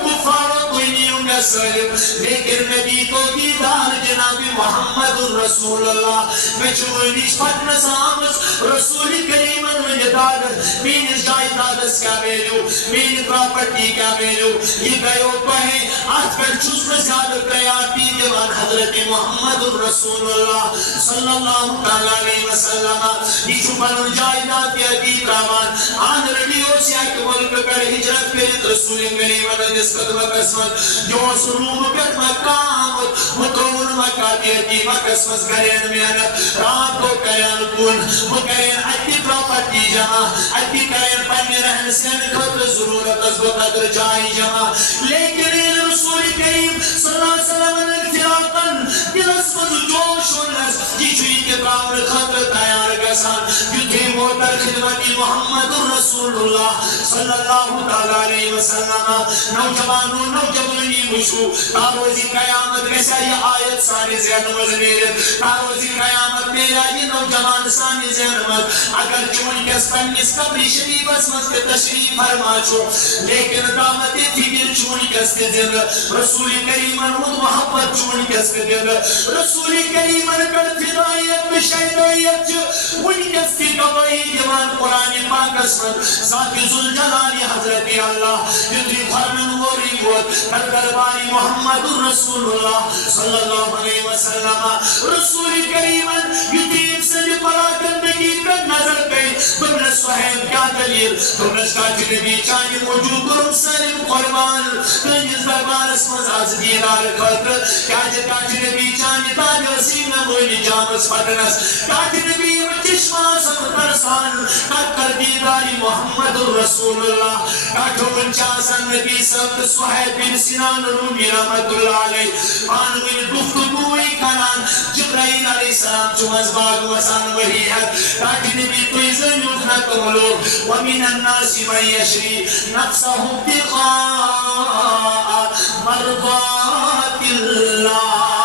کفارن وینیوں گا سلم لیکن نبی تو دیدار جناب محمد رسول اللہ میں چھو وینیش فتنس آمس رسول کریم من دادت مینس جائی دادس کیا بیلو مین پراپرٹی کیا بیلو یہ گئیو کہیں آج پر چوز میں زیادہ قیاتی دیوان حضرت محمد رسول اللہ صلی اللہ علیہ وسلم یہ چھپن جائدات یا دیت رامان آن رڈیو سے ایک ملک پر ہجرت پر رسول کریم نسبت و قسمت جو سروم پر مقام مکرون مکہ دیتی مقسمت کرین محنت رات کو کرین کن مکرین اتی پراپرٹی جمع اتی کرین پنی رہن سین خطر ضرورت از قدر جائی جمع لیکن رسول کریم صلی اللہ علیہ وسلم نے اختیارتاً دلس مز جوش ونس یہ چوئی کے برامر خطر تیار گسان یدھے موتر خدمتی محمد رسول اللہ صلی اللہ علیہ وسلم نوجوانوں نوجوانی مشو تاروزی قیامت کیسا یہ آیت سانی ذہن مزمیرت تاروزی قیامت میرا یہ نوجوان سانی ذہن مز اگر چون کس پنیس قبری شریف اسمت کے تشریف فرما چھو لیکن دامت فکر چون کس کے دل رسول کریم انہود محبت چون کس کے دل رسول کریم انکر فدائیت بشہدائیت جو ان کس کی گواہی دیوان قرآن پاک اسمت ذات ذوالجلالی حضرت اللہ یدری فرمن و ریوت در درباری محمد رسول اللہ صلی اللہ علیہ وسلم رسول کریم یدری افسد پراکندگی پر نظر گئی تم نے صحیب کیا دلیل تم نے کہا نبی چاہیے موجود کرم سلیم قربان تنجز دربار اسمز از دیدار خطر کیا جتا نبی چاہیے تاج وسیم نمولی جامس فتنس کیا نبی چشمہ سمترسان کر دیداری محمد رسول اللہ کیا چاسن نبی سمت صحیب بن سنان رومی رحمت اللہ علیہ پانوی گفتگوی کنان جبرائیل علیہ السلام چمز باغ وسان وحی ہے کیا نبی تویزن یکنک ملوک ومن الناس من يشري نفسه ابتغاء مرضات الله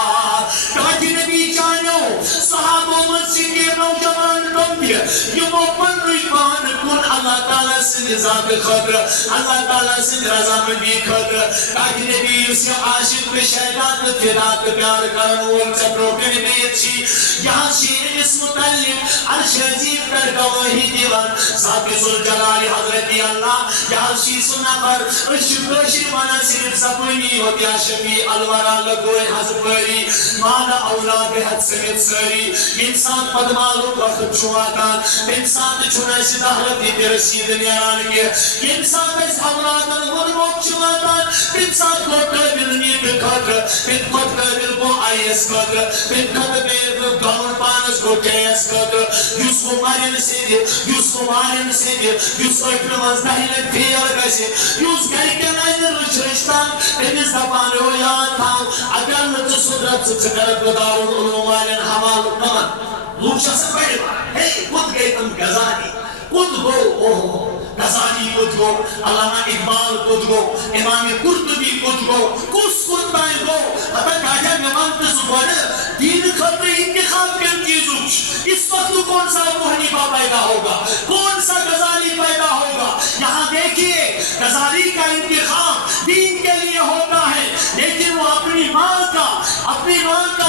کہتی نبی جانو صحابہ مسجد کے نوجوان تم بھی یہ موپن رجبان کن اللہ تعالیٰ سے ذات خطر اللہ تعالیٰ سے رضا میں بھی خطر کہتی نبی اسے عاشق پہ شیطان فدات پیار کرن وہ چپروں کے نبی اچھی یہاں شیر اس متعلق عرش عزیب کر گواہی دیوان ذات ذوالجلال حضرت اللہ یہاں شیس نفر اشکوشی مانا صرف سپنی ہوتی شفی الورا لگوئے حضبری مانا اولاد حد سمیت سری انسان پدمالو وقت چھواتان انسان چھونا سی دہرتی ترسید نیران کے انسان اس اولادن غرمک چھواتان انسان کو قبل نیب خطر پھر خود قبل کو آئیس خطر پھر خطر پھر گاؤن پانس کو کیس خطر یوس کو مارن سے دے یوس کو مارن سے دے یوس کو اپنے مزدہیل پھیر گئے یوس گھر کے نائن رچ رشتان تیمیز دپان ہو یاد تھا اگر نتو صدرت سکرت بدارون علومالین حمال نمان لوگ شخص پڑھے ہے خود گئے تم گزانی خود گو اوہ غزالی خود گو علامہ اقبال خود گو امام قرطبی خود گو کس خطبائیں گو حتی کاجہ امام تزبان دین خطر انتخاب کر چیزوش اس وقت کون سا ابو حنیفہ پیدا ہوگا کون سا غزالی پیدا ہوگا یہاں دیکھئے غزالی کا انتخاب دین کے لیے ہوتا ہے لیکن وہ اپنی ماں کا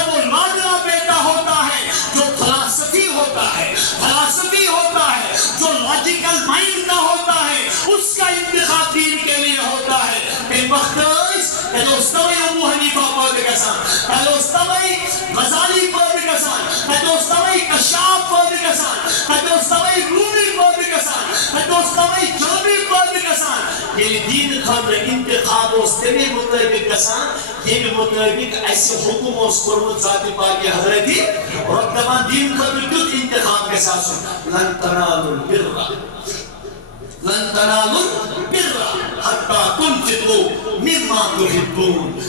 وہ لاڈلا بیٹا ہوتا ہے جو فلسفی ہوتا ہے جو لاجیکل مائنڈ کا ہوتا ہے اس کا انتخاب دین کے لیے ہوتا ہے پھر وقت دوستوی ابو حنیفہ پڑھ گسان دوستوی غزالی پڑھ گسان دوستوی کشاف پڑھ گسان دوستوی رومی پڑھ گسان دوستوی جرمی پڑھ گسان گژھان ییٚلہِ دیٖنہٕ خٲطرٕ انتخاب اوس تَمے مُطٲبِق گژھان ییٚمہِ مُطٲبِق اَسہِ حُکُم اوس کوٚرمُت ذاتِ پاکہِ حضرتِ رۄب دَپان دیٖنہٕ خٲطرٕ کیُتھ انتخاب گژھِ آسُن لن تنالوا البر لن تنالوا البر حتى تنفقوا مما تحبون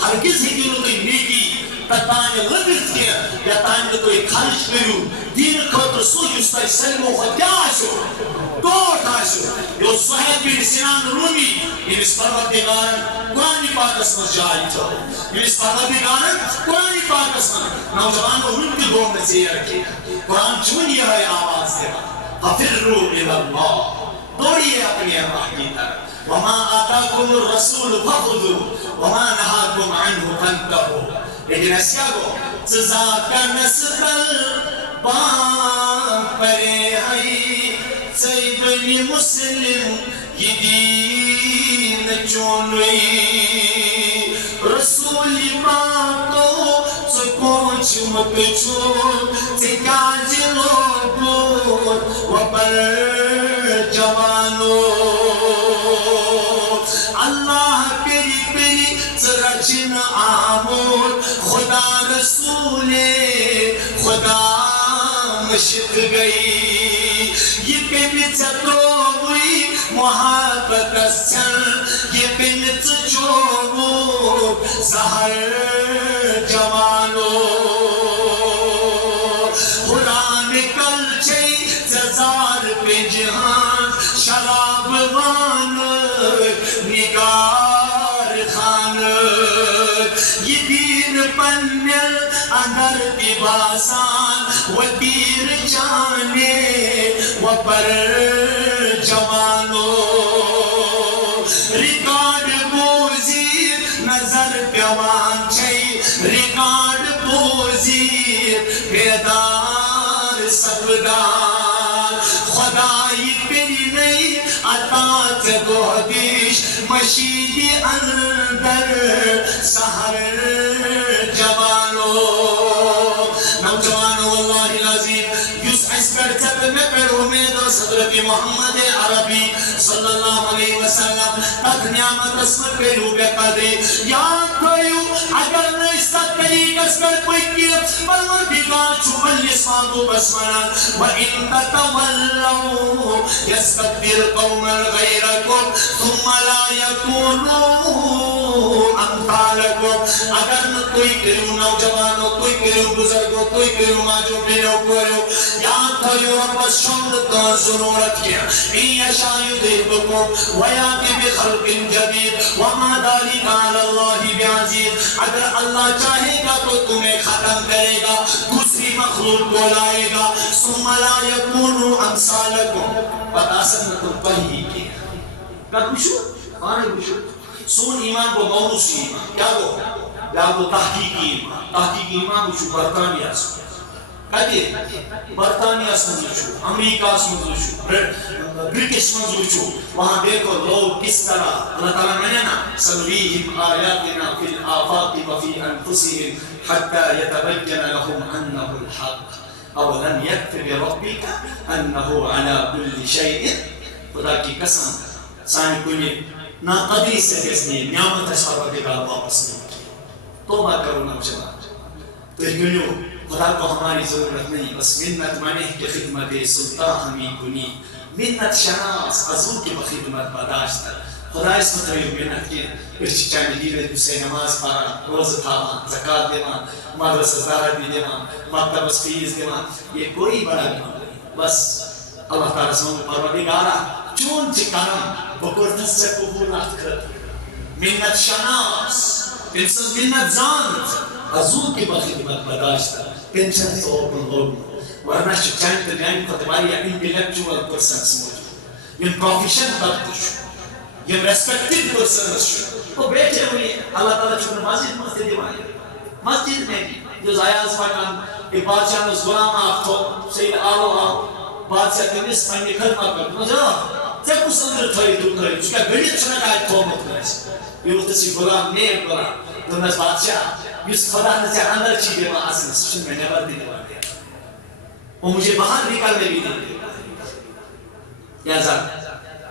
ہرگز ہیٚکِو نہٕ تُہۍ نیکی تانہِ لٔبِتھ کینٛہہ یوٚتانۍ نہٕ تُہۍ خرچ کٔرِو دیٖنہٕ خٲطرٕ سُہ یُس تۄہہِ سٲلمو کھۄتہٕ کیٛاہ آسیو ٹوٹھ آسیو یہِ اوس صہیب بن سنان رومی ییٚمِس پروردگارن قرآنِ پاکس منٛز جاے تھٲو ییٚمِس پروردگارن قرآنِ پاکس منٛز نوجوانو وُنہِ تہِ گوٚو نہٕ ژیر کینٛہہ قرآن چھُ وُنہِ یِہوٚے آواز دِوان ففروا إلى الله دوڑیے اپنے اللہ کی طرف وما آتاكم الرسول فخذوا وما نهاكم عنه فانتهوا لیکن ایسا گو سزا کا نسبل پاک پرے ہائی سیبنی مسلم یہ دین چونوئی رسول پاکو سکوچ مت چھوڑ سکا جلو بود وبر جوانو اللہ پیری پیری سرچن آمود خدا رسول خدا مشق گئی یہ پنچ تووی محبت سن یہ پنچ چوبو سہر جوانو قرآن کل چی ززار پہ جہان شراب وان نگار خان یہ دین پنیل اندر باسان و تیر جانے و پر جوانو ریکارڈ بوزیر نظر پیوان چھئی ریکارڈ بوزیر بیدار سبدار خدای پیری نہیں عطات گودش مشیدی اندر سہر جوانو نوجوانو واللہ العظیم یس اسپر چت میں پر امید حضرت محمد عربی صلی اللہ علیہ وسلم تک نعمت اسمر پہ روبے قدے یاد کرو اگر نشتت طریق اسمر پکی پروردگار چھوڑ لسانو بسمنا وَإِن تَتَوَلَّوْا يَسْتَكْبِرْ قَوْمًا غَيْرَكُمْ ثُمَّ لَا يَكُونُوا أَمْثَالَكُمْ اگر نہ کوئی کرو نوجوانوں کوئی کرو بزرگوں کوئی کرو ماجو بینوں کرو یاد کرو رب شمد کا ضرورت کیا ان یشاء یذہبکم ویاتی بخلق جدید وما ذلک علی اللہ بعزیز اگر اللہ چاہے گا تو تمہیں ختم کرے گا دوسری مخلوق کو لائے گا ثم لا يكونوا امثالكم پتہ سنتم پہی کی کیا پوچھو آنے پوچھو سون ایمان کو موروث ایمان کیا گو یا گو تحقیقی ایمان تحقیقی ایمان پوچھو برطانیہ سے کہتے برطانیہ سے پوچھو امریکہ سے پوچھو برٹش میں پوچھو وہاں دیکھو لوگ کس طرح اللہ تعالیٰ میں نے نا سنویہم آیاتنا فی الآفاق وفی انفسہم حتی یتبین لهم انہ الحق اولم یکف بربک انہ علی کل شیء خدا کی قسم سانی کنی ناقدری سے کسنی نعمت پروردگار واپس نہیں کی توبہ کرو نوجوان تو کنیو خدا کو ہماری ضرورت نہیں بس منت مانے کی خدمت سلطان ہمیں کنی منت شناس ازو کی بخدمت بداشت خدا اس مطلب منت کی ارچ چاندی دیوے دوسرے نماز پارا روز تھاوان زکاة دیوان مدرسہ زارت دیوان مکتب فیس دیوان یہ کوئی بڑا نہیں بس اللہ تعالیٰ سمجھ پروردگارا چون چکانم بکرتس سے قبولات کر منت شناس انسان منت زانت ازو کی بخدمت بداشت پینشن سے اوپن لوگ ورنہ چاند دیوان خطباری انٹلیکچوال پرسنس موجود یہ پروفیشن بردش یہ ریسپیکٹڈ پرسنس تو بیٹھے ہوئی اللہ تعالیٰ چھوڑ مسجد دیوان مسجد میں جو زیاز پاکان ایک بادشاہ نے غلام آفتو سید آلو آو بادشاہ کے نس پہنی خدمت کرد مجھا تے کس اندر تھوئی دو کرے اس کا گھڑی چھنا کہا تو مت کرے یہ اس سے غلام نیک غلام دونس بادشاہ اس خدا نے سے اندر چیز دے وہاں سے سن میں نیبر دی دیوان دیا وہ مجھے باہر نکالنے بھی نہیں یا زاد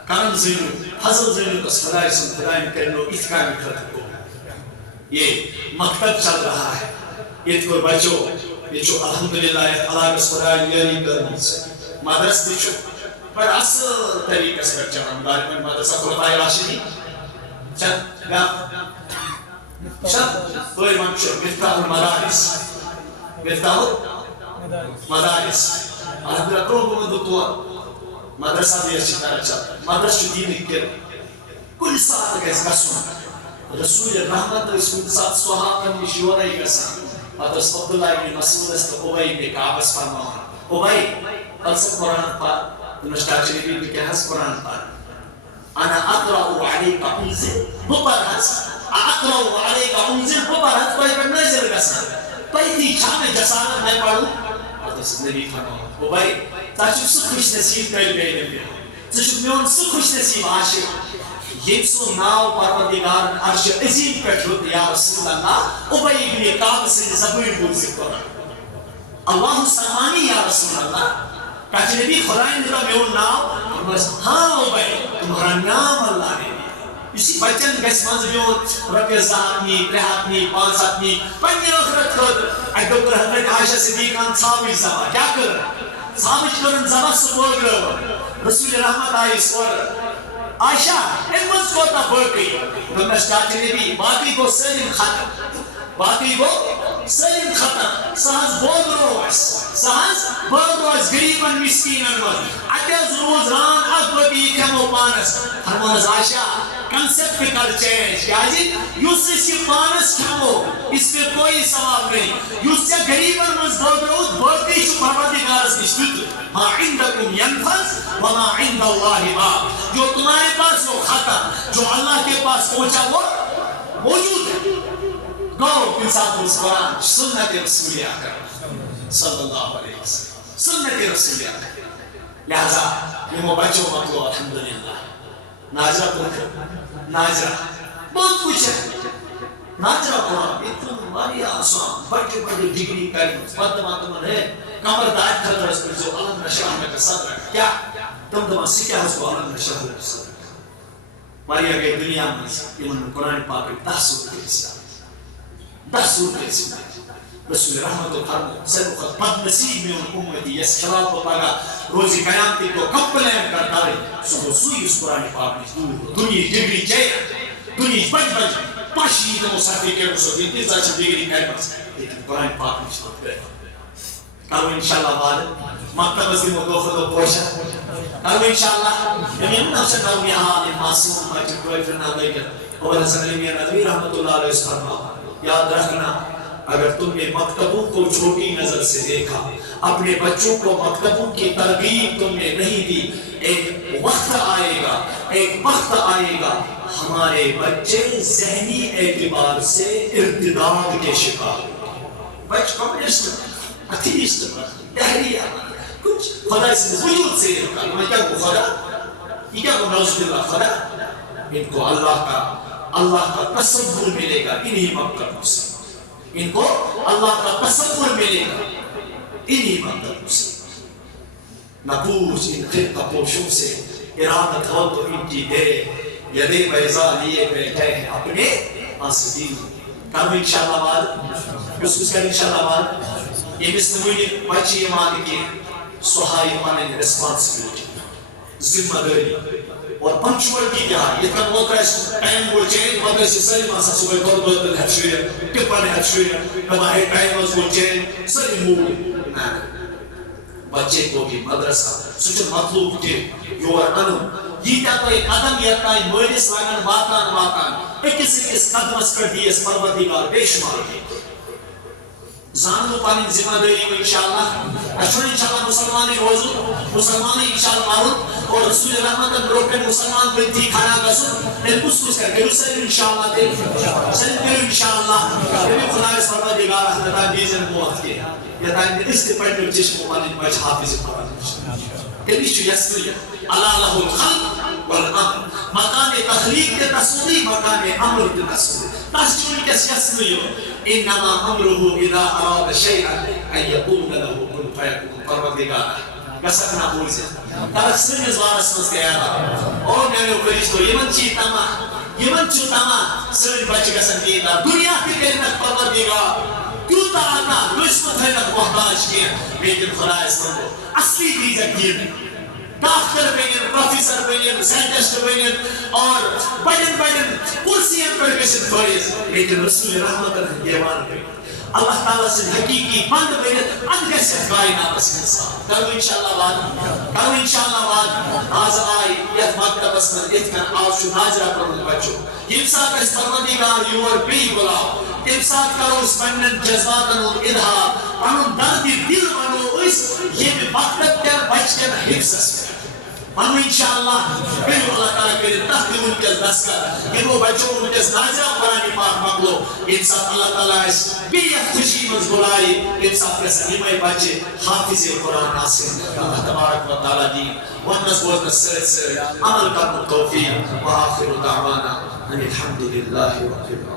کرم زینو فضل زینو اس خدای سن خدای کرنو اتکار خطر کو یہ مکتب چل رہا ہے یہ کو بچو یہ جو الحمدللہ اللہ کے خدای یاری کرم سے مدرس دیچو پر اصل طریقے سے بچہ ہم دار میں مدرسہ خلفائے راشدین چل گا چل کوئی منشور مفتاح المدارس مفتاح المدارس الحمدللہ کرو کو مدو تو مدرسہ بھی اچھی طرح چلتا مدرسہ دین کے کل ساتھ گیس گسون رسول رحمت رسول ساتھ صحابہ نشورائی گسان حضرت عبداللہ ابن مسعود است اوبائی بے کعبس فرمان اوبائی فلسف قرآن پار دنشتہ چلیبی بے کہاز قرآن پار انا اقرأ علیکا انزل بپرحز اقرأ علیکا انزل بپرحز پائی پر نظر گسان پائی تھی چھامے جسانت میں پڑھوں حضرت نبی فرمان اوبائی تاچو سو خوش نصیب کر گئے نبی تاچو میون سو خوش نصیب عاشق یہ سو ناو پروردگار عرش عظیم پر ہوتے یا رسول اللہ اوبائی ابن کعب سے زبور بول سکتا اللہ سلمانی یا رسول اللہ کہتے نبی خدای نے میون ناو ہاں اوبائی تمہارا نام اللہ نے اسی بچن گیس منز میون ربی زہاتنی ترہاتنی پانساتنی پنی اخرت خود اگر پر حضرت عائشہ صدیقان صحابی زبا کیا کر رہا صحابش کرن زبا سپور گرو رسول رحمت آئی سور عائشہ امز کو تا برکی دنش کاچے نبی باقی کو سلیم ختم باقی کو سلیم ختم سہاز بود روز سہاز بود روز گریبن مسکینن روز اتیز روز ران اگوٹی کمو پانس فرمانز عائشہ کنسپٹ کر چینج کیا جی یوس اسی پانس کمو اس پہ کوئی ثواب نہیں یوس سے گریبن مز بود روز بڑتی چو پروردگارس نشتت ما عندکم ینفذ وما عند اللہ باق جو تمہارے پاس وہ ختم جو اللہ کے پاس پہنچا وہ موجود ہے گو انسان اس قرآن سنت رسول اکرم صلی اللہ علیہ وسلم سنت رسول اکرم لہذا یہ بچوں مطلو الحمدللہ ناجرہ پڑھ ناجرہ بہت کچھ ہے ناجرہ قرآن اتنا ماری آسان بڑے بڑے ڈگری کر مدماتمن ہے کمر دائت خطر اس پر جو علم نشاہ میں قصد رکھا کیا تم دمان سکیا اس کو علم نشاہ میں قصد رکھا ماری اگر دنیا میں ایمان قرآن پاک 10 سورت کے حصہ 10 سورت کے حصہ رسول رحمت و فرمو سبقت بد نصیب میں ان امتی یس خلاب ہوتا گا روزی قیامتی کو کمپلین کرتا رہے سو سوئی اس قرآن پاک میں دور ہو دنیا ڈگری چاہیے دنیا بج بج پاشی دمو ساتھی کے رسول دیتی زیادہ ڈگری کہہ پاس لیکن قرآن پاک میں شروع کرے کارو انشاءاللہ بعد مکتب ازی مدوخد و پوشا کارو انشاءاللہ یمین نفس کارو یہاں معصوم مجھے کوئی فرنا دے گا اور حسن علیمی ندوی رحمت اللہ علیہ وسلم یاد رکھنا اگر تم نے مکتبوں کو چھوٹی نظر سے دیکھا اپنے بچوں کو مکتبوں کی ترغیب تم نے نہیں دی ایک وقت آئے گا ہمارے بچے ذہنی اعتبار سے ارتداد کے شکار بچ کمیونسٹ اتھیسٹ دہریہ کچھ خدا سے وجود سے نکال میں کیا کو خدا یہ کیا کو نوز باللہ خدا ان کو اللہ کا تصور ملے گا انہی مکتبوں سے ان کو اللہ کا تصور ملے گا انہی مکتبوں سے نپوش ان خلق پوشوں سے ارادت ہو تو ان کی دے یدے بیضا لیے بیٹھے ہیں اپنے آسدین کام انشاءاللہ بعد اس کر انشاءاللہ بعد یہ مستمولی بچی ایمان کی سہائی پانے ریسپانسبلیٹی ذمہ داری اور پنچوالٹی کیا ہے یہ کن ہوتا ہے ٹائم کو چینج ہوتا ہے سری ماسا صبح کو بدل ہے شویہ ٹپن ہے شویہ ہمارے ٹائم کو چینج سری موڈ بچے کو بھی مدرسہ سچ مطلوب کے یور انو یہ تو ایک قدم یہ تا مولس لاگن واتان ایکس قدم اس پر دیس پروردگار بے شمار زانو پانی ذمہ داری انشاءاللہ اشور انشاءاللہ مسلمانی روزو مسلمانی انشاءاللہ مارو اور رسول رحمت روکن مسلمان بنتی کھانا گسو کس کر گرو سلیم انشاءاللہ دے سلیم کرو انشاءاللہ یہ خدا اس پروردگار احمدان دیزن موت کے یا تائیں اس کے پڑھنے چشم مانی بچ حافظ قرآن کبھی شو یسکریہ اللہ لہو الخلق والامر مکان تخلیق کے تصوری مکان امر کے تصوری تسجل کس یسکریہ انما امره اذا اراد شيئا ان يقول له كن فيكون پروردگار گسکنا بوزت تک سنس بارس مز گیا او میانو فرشتو یمن چی تما یمن چو تما سن بچ گسن دینا دنیا کی کلمت پروردگار کیوتا آنا دشمن تھینک محتاج کیا لیکن خدا اس کو اصلی دیزت دین ڈاکٹر بنن پروفیسر بنن سائنٹسٹ بنن اور بڑن بڑن کرسیاں پر گژھن فٲیض لیکن رسول رحمت دیوان بنن اللہ تعالیٰ سے حقیقی بند بنت اد گژھِ کائناتس انسان کرو انشاءاللہ وعد آز آئی یتھ مکتبس من یتھ کن آز چھُ حاضرہ پرمُت بچو ییٚمہِ ساتہٕ أسۍ پروردگار یور بیٚیہِ بُلاو تمہِ ساتہٕ کرو أسۍ پننٮ۪ن جذباتن ہُنٛد اظہار پنُن دردِ دل ونو أسۍ ییٚمہِ مقصد کٮ۪ن بچکٮ۪ن حفظس ونو انشاءاللہ بیٚیہِ اللہ تعالیٰ کٔرِتھ تتھ تہِ وٕنکٮ۪س دستخط یِمو بچو وٕنکٮ۪س ناظرہ قرآن پاک مۄکلو ییٚمہِ ساتہٕ اللہ تعالیٰ اَسہِ بیٚیہِ یتھ خوشی منٛز بُلایہِ تمہِ ساتہٕ گژھن یِمے بچہِ حافظ قرآن آسٕنۍ اللہ تبارک و تعالیٰ دِیِن وننس بوزنس سۭتۍ سۭتۍ عمل کرنُک توفیٖق وآخر دعوانا ان الحمد لله رب العالمين.